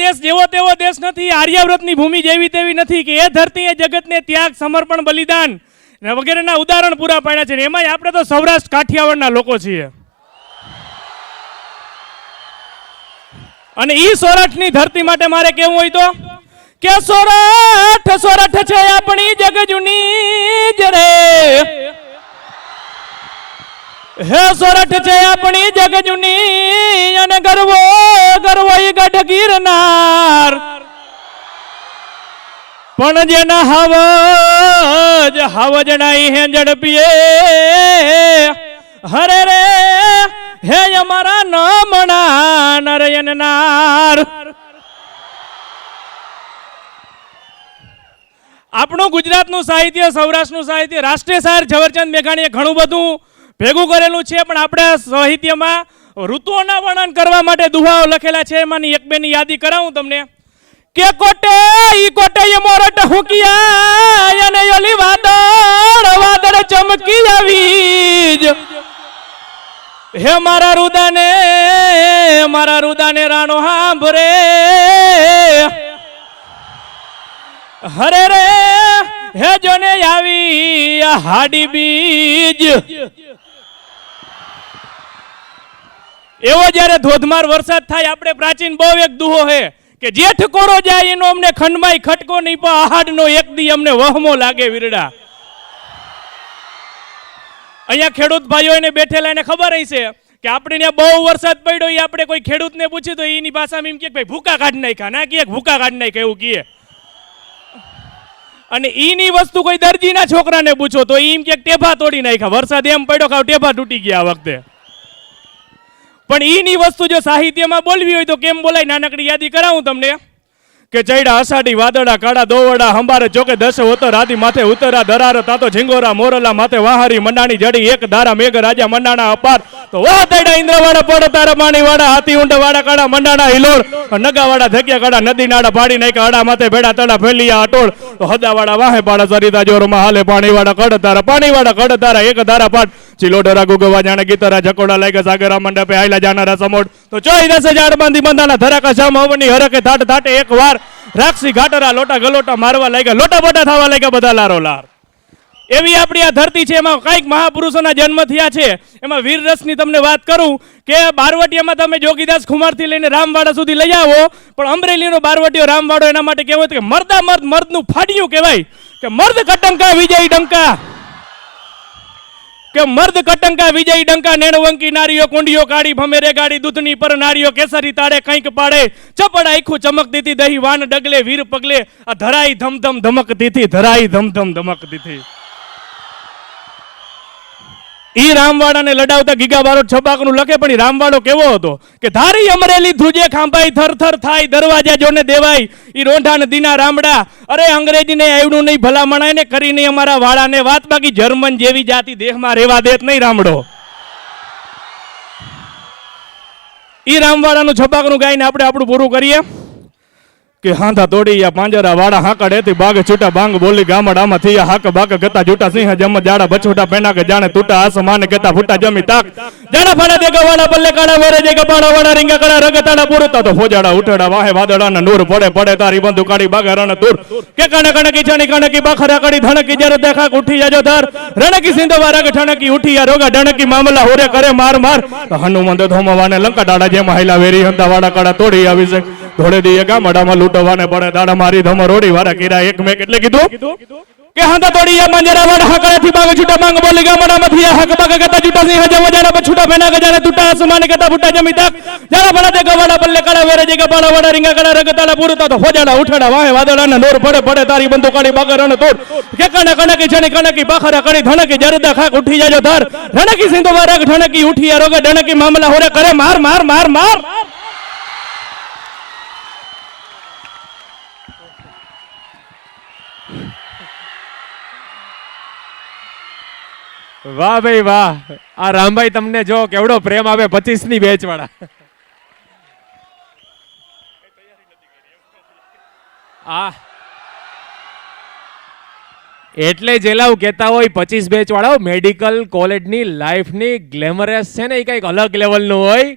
દેશ જેવો તેવો દેશ નથી, આર્યાવ્રતની ભૂમિ જેવી તેવી નથી કે એ ધરતીએ જગતને ત્યાગ સમર્પણ બલિદાન વગેરેના ઉદાહરણ પૂરા પાડ્યા છે. એમાંય આપણે તો સૌરાષ્ટ્ર કાઠિયાવાડના લોકો છીએ અને ઈ સોરઠની ધરતી માટે મારે કેવું હોય તો કે સોરઠ છે આપણી જગ જૂની જ રે, હે સોરઠ છે આપણી જગ જૂની અને ગરવો ઈ ગઢ ગિરનાર, પણ જેના હાવજ નાઈ હે ઝડપીએ હરે રે હે અમારા નમણા નરયન નાર. આપણું ગુજરાતનું સાહિત્ય, સૌરાષ્ટ્રનું સાહિત્ય, રાષ્ટ્રીય શાયર ઝવેરચંદ મેઘાણીએ ઘણું બધું ભેગું કરેલું છે, પણ આપણે સાહિત્યમાં ઋતુઓના વર્ણન કરવા માટે દુહાઓ લખેલા છે. એમાંની એક બેની યાદી કરાવું તમને કે કોટે મોરટ હુકિયા અને ઓલી વાદળ ચમકી આવી જ, હે મારા રુદાને રાણો હાંભરે હરે રે હે જોને આવી હાડી બીજ. એવો જ્યારે ધોધમાર વરસાદ થાય આપણે પ્રાચીન બહુ એક દુહો હે કે જેઠ કોરો જાય એનો અમને ખંડમાય ખટકો નહીં, પણ આહાડનો એક દી અમને વહમો લાગે વીરડા. અહીંયા ખેડૂત ભાઈઓને બેઠેલા એને ખબર હશે કે આપણે ત્યાં બહુ વરસાદ પડ્યો, એ આપણે કોઈ ખેડૂતને પૂછ્યું તો એની ભાષામાં એમ કે ભાઈ ભૂકા કાઢી નાખ્યા, ના કે ભૂકા કાઢી નાખ્યા એવું કહે. અને ઈની વસ્તુ કોઈ દરજીના છોકરાને પૂછો તો એમ કે ટેભા તોડી નાખ્યા, વરસાદ એમ પડ્યો કે ટેભા તૂટી ગયા આ વખતે. પણ ઈની વસ્તુ જો સાહિત્યમાં બોલવી હોય તો કેમ બોલાય? નાનકડી યાદી કરાવું તમને કે ચૈડા અષાઢી વાદળા કાળા દોવડા હંબારે ચોકે દસ ઉતર આદિ માથે ઉતરા દરાર તાતો ઝીંગોરા મોરલા માથે વાહારી મંડાણી જડી એક ધારા મેઘ રાજા મંડાણા અપાર, તો વાહ તૈડા ઇન્દ્રવાડા પડ તારા પાણીવાડા હાથી ઊંડા વાડા કાળા મંડાણા હિલોર નગાવાડા ધક્યા કાળા નદી નાડા પાડી નાખ્યા અડા માથે ભેડા તળા ફેલિયા અટોળ, તો હદાવાડા વાહે પાડા સરિતા જોરમાં હાલે પાણીવાડા કડ તારા એક ધારા પાટ ચિલોડરા ગુગવા જાણે ગીતરા ઝકોડા લાગ્યા સાગરા મંડપે આયલા જાનારા સમોડ, તો 10,000 બાંધી બંધાના ધરાકા શામ હવની હરકે થાટે એક વાર રાક્ષી ઘાટરા લોટા ગલોટા મારવા લાગ્યા, લોટા બોટા થવા લાગ્યા બધા લારો લાર. એવી આપણી આ ધરતી છે, એમાં કઈક મહાપુરુષોના જન્મ થયા છે. એમાં વીર રસની તમને વાત કરું કે બારવટિયામાં તમે જોગીદાસ ખુમારથી લઈને રામવાડા સુધી લઈ આવો, પણ અમરેલીનો બારવટીયો રામવાડો એના માટે કહેવાય કે મર્દનું ફાડ્યું કહેવાય કે મર્દ કટંકા વિજય ડંકા. કે મર્દ કટંકા વિજય ડંકા નેણવંકી નારીઓ કુંડીઓ કાળી ભમેરે ગાડી દૂધની પર નારીઓ કેસરી તાળે કંઈક પાડે ચપડ આખું ચમકતી હતી દહી વાન ડગલે વીર પગલે આ ધરાઈ ધમધમ ધમકતી હતી ધરાઈ ધમધમ ધમકતી હતી. ઈ રામવાડાને લડાવતા ગીગા બારોટ છબાકનું લખે પણ ઈ રામવાડો કેવો હતો કે ધારી અમરેલી ધ્રુજે ખાંભાઈ થર થર થાય દરવાજા જોને દેવાય ઈ રોંઢા નદીના રામડા અરે અંગ્રેજીને આવ્યું નહીં ભલામણાય ને કરી નહીં અમારા વાળાને વાત બાકી જર્મન જેવી જાતિ દેહમાં રહેવા દેત નહીં રામડો. ઈ રામવાડાનું છબાકનું ગાઈને આપણે આપણું પૂરું કરીએ કે હાંધા તોડી પાંજરા વાડા હાકડ એથી બાગ છૂટા બાંગ બોલી ગામડામાં થી હાક બાક ગતા જૂટા સિંહ જમ જાડા બછોટા પેના કે જાણે તૂટા આસમાન કેતા ફૂટા જમી તાક જાડા ફાડા દેગા વાડા બલ્લે કાડા વેરે જે ગપાડા વાડા રીંગા કડા રગતાડા પૂરતા તો ફોજાડા ઉઠડા વાહે વાદળાના નૂર પડે પડે તારી બંધુ કાડી બાગ રણ તુર કે કણે કણે કી છણી કણે કી બાખરા કડી ધણકી જર દેખા ઉઠી જાજો ધર રણકી સિંધવા રગ ઠણકી ઉઠી યા રોગા ડણકી મામલા હોરે કરે માર માર હનુમંત ધોમવાને લંકા ડાડા જેમાં હાઈલા વેરી હંતા વાડા કાડા તોડી આવી છે ધોડે દીએ ગામડામાં લૂંટવાને પડે દાડા મારી ધમ રોડી વાળા કીરા એક મેક એટલે કીધું કે હાંધા તોડી માંજરા વાડા હાકડેથી બાગ છૂટા માંગ બોલી ગામડામાંથી હાક બાગ ગતા જૂટા સિંહ જમ જાડા બછુટા ફેના કે જાણે તૂટા આસમાન કેતા ફૂટા જમી તાક જાડા ભલા દે ગવાડા બલ્લે કાળા વેરે જે ગપાડા વાડા રીંગા કાળા રગતાડા પૂરતા તો હોજાડા ઉઠડા વાહે વાદળાના નોર પડે પડે તારી બંધુ કાળી બાગ રણ તોડ કે કણે કણે કી છણી કણે કી બાખરા કડી ધણકી જરદા ખાક ઉઠી જાજો ધર રણકી સિંધવા રગ ઠણકી ઉઠી યા રોગા ડણકી મામલા હોરે કરે માર માર માર માર. વાહ ભાઈ વાહ. આ રામભાઈ તમને જો કેવડો પ્રેમ આવે 25 ની બેચ વાળા. આ એટલે જેલાવ કહેતા હોય 25 બેચ વાળા મેડિકલ કોલેજની લાઈફની ગ્લેમરસ છે ને એ કંઈક અલગ લેવલનું હોય.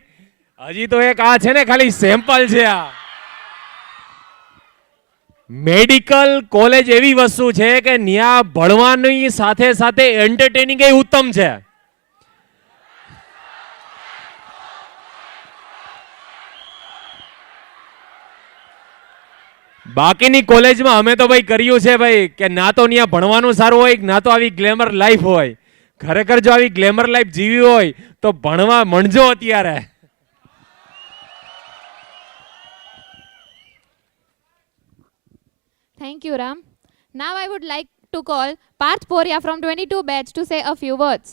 હજી તો એક આ છે ને ખાલી સેમ્પલ છે. આ મેડિકલ કોલેજ એવી વસ્તુ છે કે ન્યા ભણવાની સાથે સાથે એન્ટરટેનિંગ એ ઉત્તમ છે. બાકીની કોલેજમાં અમે તો ભાઈ કર્યું છે ભાઈ કે ના તો ન્યા ભણવાનું સારું હોય ના તો આવી ગ્લેમર લાઈફ હોય. ખરેખર જો આવી ગ્લેમર લાઈફ જીવી હોય તો ભણવા મણજો અત્યારે. Thank you, Ram. Now I would like to call Parth Poria from 22 batch to say a few words.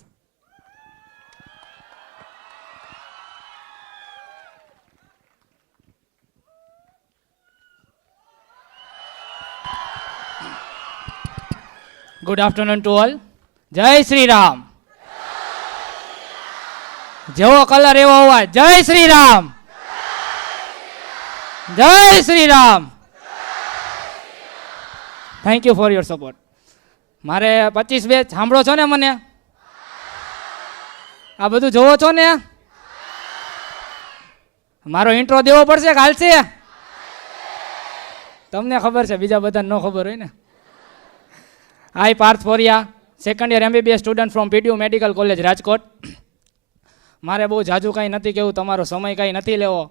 Good afternoon to all. જય શ્રી રામ. જેવો કલર એવો અવાજ. જય શ્રી રામ. જય Shri Ram. Thank you for your support. મારે 25 બેચ સાંભળો છો ને મને? આ બધું જોવો છો ને? મારો ઇન્ટ્રો દેવો પડશે કે હાલશે? તમને ખબર છે, બીજા બધાને ન ખબર હોય ને. I Parth Poriya, second year MBBS student from PDU medical college Rajkot. મારે બહુ જાજુ કાંઈ નથી કહેવું, તમારો સમય કાંઈ નથી લેવો.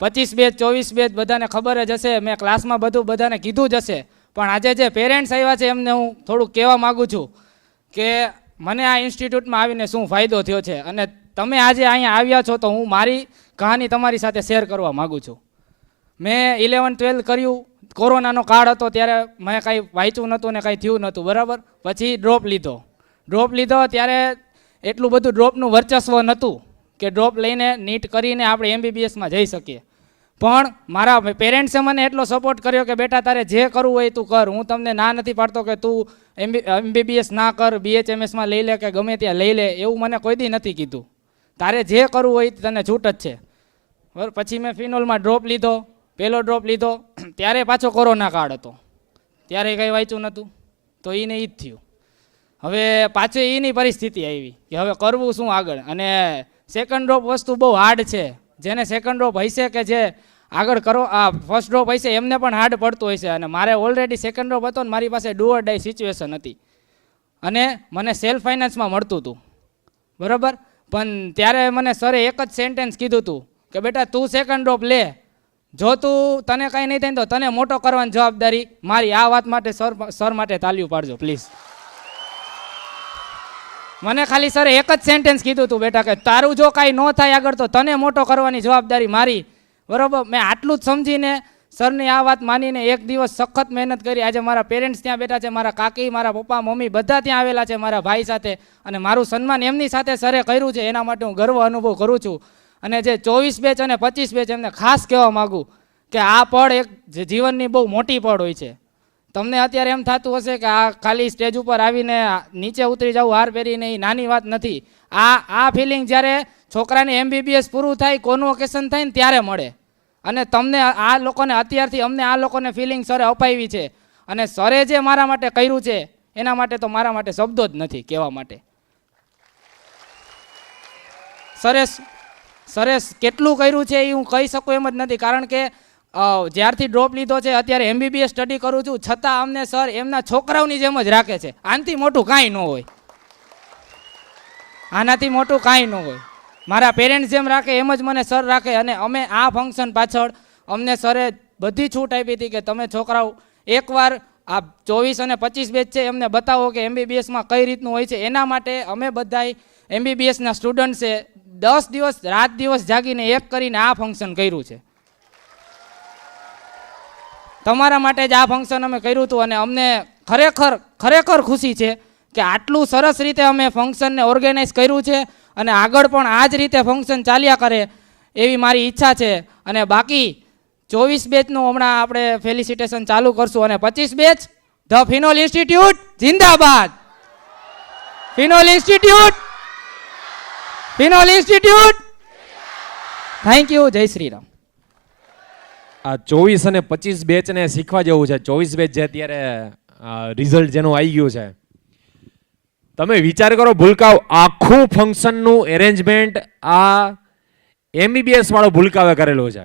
25 બેચ 24 બેચ બધાને ખબર જ હશે, મેં ક્લાસમાં બધું બધાને કીધું જ હશે. પણ આજે જે પેરેન્ટ્સ આવ્યા છે એમને હું થોડુંક કહેવા માગું છું કે મને આ ઇન્સ્ટિટ્યૂટમાં આવીને શું ફાયદો થયો છે, અને તમે આજે અહીંયા આવ્યા છો તો હું મારી કહાની તમારી સાથે શેર કરવા માગું છું. મેં 11-12 કર્યું, કોરોનાનો કાળ હતો ત્યારે મેં કાંઈ વાંચ્યું નહોતું ને કાંઈ થયું નહોતું, બરાબર. પછી ડ્રોપ લીધો ત્યારે એટલું બધું ડ્રોપનું વર્ચસ્વ નહોતું કે ડ્રોપ લઈને નીટ કરીને આપણે MBBSમાં જઈ શકીએ. પણ મારા પેરેન્ટ્સે મને એટલો સપોર્ટ કર્યો કે બેટા તારે જે કરવું હોય તું કર, હું તમને ના નથી પાડતો કે તું MBBS ના કર, BHMSમાં લઈ લે કે ગમે ત્યાં લઈ લે, એવું મને કોઈ દી નથી કીધું. તારે જે કરવું હોય તને છૂટ જ છે, બરાબર. પછી મેં ફિનોલમાં ડ્રોપ લીધો, પહેલો ડ્રોપ લીધો ત્યારે પાછો કોરોના કાળ હતો, ત્યારે કંઈ વાંચ્યું નહોતું, તો એને એ જ થયું. હવે પાછું એની પરિસ્થિતિ આવી કે હવે કરવું શું આગળ. અને સેકન્ડ ડ્રોપ વસ્તુ બહુ હાર્ડ છે. જેને સેકન્ડ ડ્રોપ હશે કે જે આગળ કરો, આ ફર્સ્ટ ડ્રોપ હશે એમને પણ હાર્ડ પડતું હશે. અને મારે ઓલરેડી સેકન્ડ ડ્રોપ હતો ને મારી પાસે ડુ ઓર ડાઈ સિચ્યુએશન હતી અને મને સેલ્ફ ફાઇનાન્સમાં મળતું હતું, બરાબર. પણ ત્યારે મને સરે એક જ સેન્ટેન્સ કીધું હતું કે બેટા તું સેકન્ડ ડ્રોપ લે, જો તું તને કાંઈ નહીં થાય તો તને મોટો કરવાની જવાબદારી મારી. આ વાત માટે સર માટે તાલીઓ પાડજો પ્લીઝ. મને ખાલી સરે એક જ સેન્ટેન્સ કીધું હતું બેટા કે તારું જો કાંઈ ન થાય આગળ તો તને મોટો કરવાની જવાબદારી મારી. બરોબર, મેં આટલું જ સમજીને સરની આ વાત માનીને એક દિવસ સખત મહેનત કરી. આજે મારા પેરેન્ટ્સ ત્યાં બેઠા છે, મારા કાકી, મારા પપ્પા, મમ્મી બધા ત્યાં આવેલા છે મારા ભાઈ સાથે, અને મારું સન્માન એમની સાથે સરે કર્યું છે એના માટે હું ગર્વ અનુભવ કરું છું. અને જે 24 બેચ અને 25 બેચ એમને ખાસ કહેવા માગું કે આ પળ એક જીવનની બહુ મોટી પળ હોય છે. તમને અત્યારે એમ થતું હશે કે આ ખાલી સ્ટેજ ઉપર આવીને નીચે ઉતરી જવું હાર પહેરીને એ નાની વાત નથી. આ ફિલિંગ જ્યારે છોકરાની MBBS પૂરું થાય, કોન્વોકેશન થાય ને ત્યારે મળે. અને તમને આ લોકોને અત્યારથી અમને આ લોકોને ફિલિંગ સરે અપાવી છે, અને સરે જે મારા માટે કર્યું છે એના માટે તો મારા માટે શબ્દો જ નથી કહેવા માટે. સરે કેટલું કર્યું છે એ હું કહી શકું એમ જ નથી, કારણ કે જ્યારથી ડ્રોપ લીધો છે અત્યારે MBBS સ્ટડી કરું છું, છતાં અમને સર એમના છોકરાઓની જેમ જ રાખે છે. આનાથી મોટું કાંઈ ન હોય, આનાથી મોટું કાંઈ ન હોય. મારા પેરેન્ટ્સ જેમ રાખે એમ જ મને સર રાખે. અને અમે આ ફંક્શન પાછળ અમને સરે બધી છૂટ આપી હતી કે તમે છોકરાઓ એકવાર આ 24 અને 25 બેચ છે એમને બતાવો કે MBBSમાં કઈ રીતનું હોય છે. એના માટે અમે બધાય MBBSના સ્ટુડન્ટ્સે 10 દિવસ રાત દિવસ જાગીને એક કરીને આ ફંક્શન કર્યું છે. તમારા માટે જ આ ફંક્શન અમે કર્યું હતું, અને અમને ખરેખર ખુશી છે કે આટલું સરસ રીતે અમે ફંક્શનને ઓર્ગેનાઇઝ કર્યું છે, અને આગળ પણ આ જ રીતે ફંક્શન ચાલ્યા કરે એવી મારી ઈચ્છા છે. અને બાકી 24 બેચનું હમણાં આપણે ફેલિસિટેશન ચાલુ કરશું, અને 25 બેચ ધ ફિનોલ ઇન્સ્ટિટ્યૂટ જિંદાબાદ. Finol institute, Finol institute. Thank you. Jay Shri Ram. આ 24 અને 25 બેચને શીખવા જેવું છે. 24 બેચ જે અત્યારે રિઝલ્ટ જેનું આવી ગયું છે, તમે વિચાર કરો ભૂલકાવ, આખું ફંક્શનનું એરેન્જમેન્ટ આ MBBS વાળો ભૂલકાવે કરેલું છે.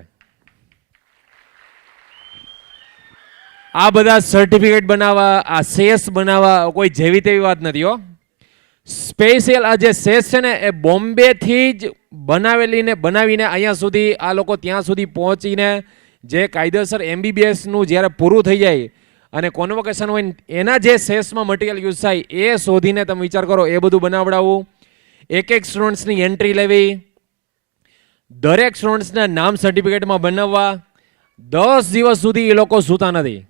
આ બધા સર્ટિફિકેટ બનાવવા, આ સેસ બનાવવા કોઈ જેવી તેવી વાત નથી હો. સ્પેશિયલ આ જે સેસ છે ને એ બોમ્બેથી જ બનાવીને અહીંયા સુધી આ લોકો ત્યાં સુધી પહોંચીને જે કાયદેસર MBBSનું જ્યારે પૂરું થઈ જાય અને કોન્વોકેશન હોય એના જે સેસમાં મટીરિયલ યુઝ થાય એ શોધીને તમે વિચાર કરો એ બધું બનાવડાવવું, એક સ્ટુડન્ટ્સની એન્ટ્રી લેવી, દરેક સ્ટુડન્ટ્સના નામ સર્ટિફિકેટમાં બનાવવા, 10 દિવસ સુધી એ લોકો સૂતા નથી.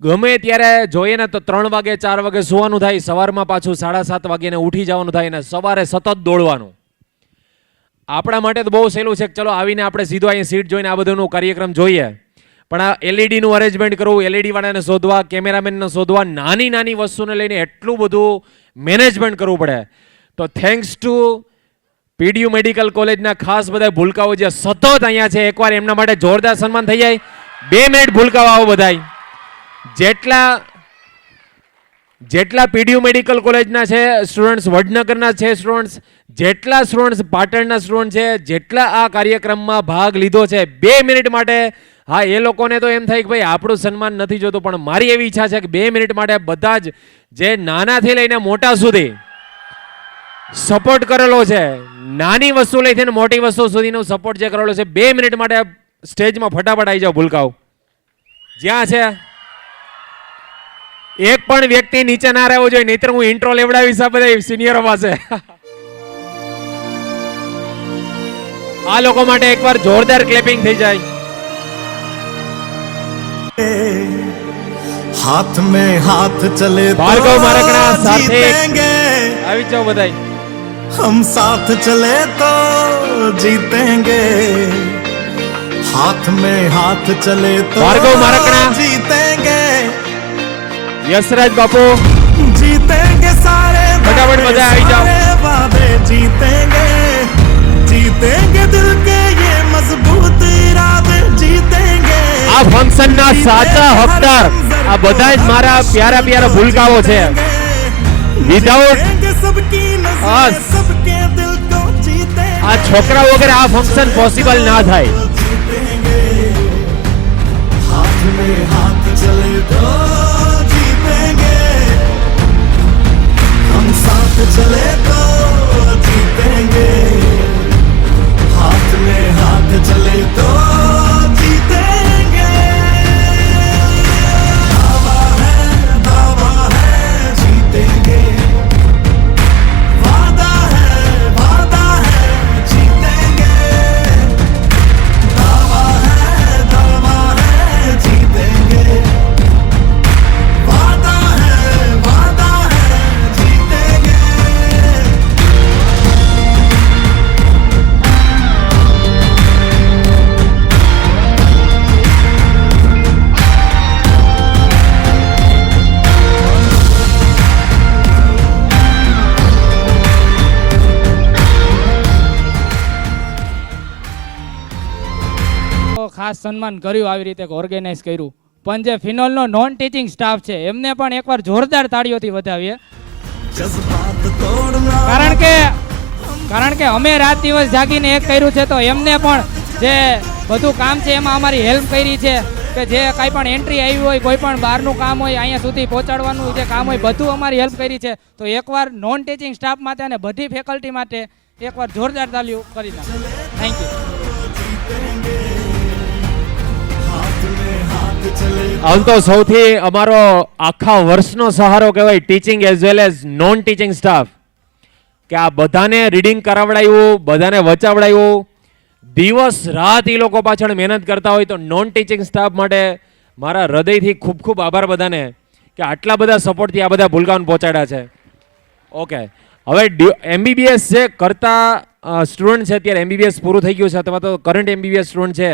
ગમે ત્યારે જોઈએ ને તો 3 વાગે 4 વાગે સુવાનું થાય, સવારમાં પાછું 7:30 વાગ્યાને ઉઠી જવાનું થાય, અને સવારે સતત દોડવાનું. આપણા માટે તો બહુ સહેલું છે કે ચલો આવીને આપણે સીધો અહીં સીટ જોઈને આ બધુંનો કાર્યક્રમ જોઈએ, પણ આ LED નું અરેન્જમેન્ટ કરવું, LED વાળાને શોધવા, કેમેરામેનને શોધવા, નાની નાની વસ્તુને લઈને એટલું બધું મેનેજમેન્ટ કરવું પડે. તો થેન્ક્સ ટુ PDU મેડિકલ કોલેજના ખાસ બધા ભૂલકાઓ જે સતત અહીંયા છે, એકવાર એમના માટે જોરદાર સન્માન થઈ જાય. 2 મિનિટ ભૂલકાઓ આવો બધાય. જેટલા PDU મેડિકલ કોલેજના છે સ્ટુડન્ટ્સ, વડનગરના છે સ્ટુડન્ટ્સ, જેટલા સ્ટુડન્ટ્સ પાટણના સ્ટુડન્ટ છે, જેટલા આ કાર્યક્રમમાં ભાગ લીધો છે, 2 મિનિટ માટે. હા, એ લોકોને તો એમ થાય કે ભાઈ આપણું સન્માન નથી જોતું, પણ મારી એવી ઈચ્છા છે કે 2 મિનિટ માટે બધા જ જે નાનાથી લઈને મોટા સુધી સપોર્ટ કરેલો છે, નાની વસ્તુ લઈને મોટી વસ્તુ સુધીનો સપોર્ટ જે કરેલો છે, 2 મિનિટ માટે સ્ટેજમાં ફટાફટ આવી જાઓ ભૂલકાઓ. જ્યાં છે એક પણ વ્યક્તિ નીચે ના રહેવો જોઈએ, નહીતર હું ઇન્ટ્રો લેવડાવીશ આ બધા સિનિયરો પાસે. આ લોકો માટે એકવાર જોરદાર ક્લેપિંગ થઈ જાય. हाथ में हाथ चले भार्गव मारकड़ा साथे जीतेंगे, આવી જાઓ બધાય. हम साथ चले तो जीतेंगे, हाथ में हाथ चले तो भार्गव मारकड़ा, जीतेंगे, યશરાજ બાપુ जीतेंगे सारे फटाफट બધા આવી જાઓ. वादे जीतेंगे, जीतेंगे दिल के ये मजबूत इरादे जीतेंगे. આ ફંક્શનના સાચા હકદાર આ બધા જ મારા પ્યારા પ્યારા ભૂલકાઓ છે. વિધાઉટ આ છોકરા વગર આ ફંક્શન પોસિબલ ના થાય. हाथ में हाथ चले तो जीतेंगे, हम साथ चले तो जीतेंगे, हाथ में हाथ चले तो जीतेंगे. दावा है जीतेंगे, ખાસ સન્માન કર્યું, આવી રીતે ઓર્ગેનાઇઝ કર્યું. પણ જે ફિનોલનો નોન ટીચિંગ સ્ટાફ છે એમને પણ એકવાર જોરદાર તાળીઓથી વધાવીએ. કારણ કે અમે રાત દિવસ જાગીને એક કર્યું છે, તો એમને પણ જે બધું કામ છે એમાં અમારી હેલ્પ કરી છે, કે જે કાંઈ પણ એન્ટ્રી આવી હોય, કોઈ પણ બહારનું કામ હોય, અહીંયા સુધી પહોંચાડવાનું જે કામ હોય, બધું અમારી હેલ્પ કરી છે. તો એકવાર નોન ટીચિંગ સ્ટાફ માટે અને બધી ફેકલ્ટી માટે એકવાર જોરદાર તાલીઓ કરી નાખો. Thank you. આમ તો સૌથી અમારો આખા વર્ષનો સહારો કહેવાય teaching as well as non teaching staff, કે આ બધાને રીડિંગ કરાવડાવ્યું, બધાને વચાવડાવ્યું, દિવસ રાત એ લોકો પાછળ મહેનત કરતા હોય. તો નોન ટીચિંગ સ્ટાફ માટે મારા હૃદયથી ખૂબ ખૂબ આભાર બધાને, કે આટલા બધા સપોર્ટથી આ બધા ભૂલકાઓને પહોંચાડ્યા છે. ઓકે, હવે MBBS જે કરતા સ્ટુડન્ટ છે, અત્યારે MBBS પૂરું થઈ ગયું છે અથવા તો કરંટ MBBS સ્ટુડન્ટ છે,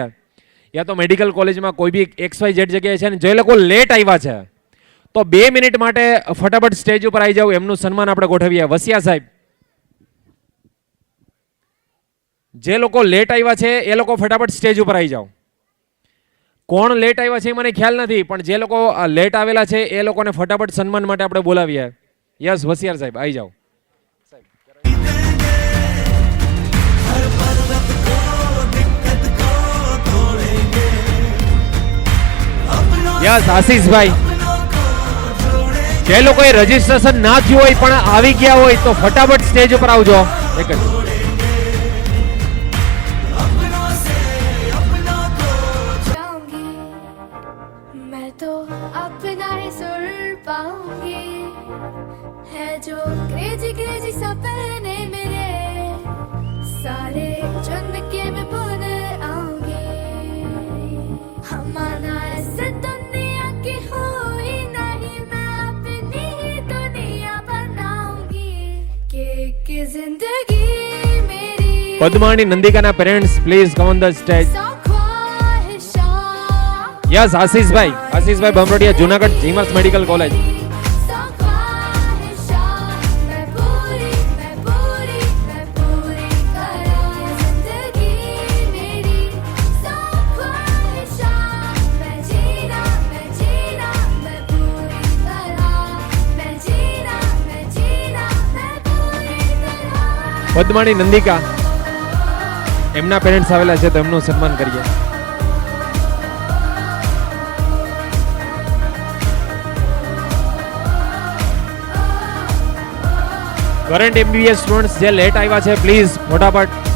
યા તો મેડિકલ કોલેજમાં કોઈ બી XYZ જગ્યાએ છે, ને જે લોકો લેટ આવ્યા છે, તો 2 મિનિટ માટે ફટાફટ સ્ટેજ ઉપર આવી જાવ. એમનું સન્માન આપણે ગોઠવીએ. વસિયા સાહેબ, જે લોકો લેટ આવ્યા છે એ લોકો ફટાફટ સ્ટેજ ઉપર આવી જાઓ. કોણ લેટ આવ્યા છે એ મને ખ્યાલ નથી, પણ જે લોકો લેટ આવેલા છે એ લોકોને ફટાફટ સન્માન માટે આપણે બોલાવીએ. યસ, વસિયાર સાહેબ આવી જાઓ. યસ, આશીષભાઈ, જે લોકોએ રજીસ્ટ્રેશન ના થયું હોય પણ આવી ગયા હોય તો ફટાફટ સ્ટેજ ઉપર આવજો. એક જ मैं तो अपना ही सुर पाऊंगी है जो क्रेजी क्रेजी सपने मेरे सारे चुन के मैं बुन आऊंगी हमारा ऐसे दुनिया की हुई नहीं मैं अपनी ही दुनिया बनाऊंगी कि जिंदगी मेरी પદ્માણી નંદિકાના parents please come on the stage. Yes, Ashishbhai Bamrodiya, Junagadh GMERS medical college. Padmani Nandika, એમના પેરેન્ટ્સ આવેલા છે તો એમનું સન્માન કરીએ. કરંટ MBBS સ્ટુડન્ટ્સ જે લેટ આવ્યા છે, પ્લીઝ ફટાફટ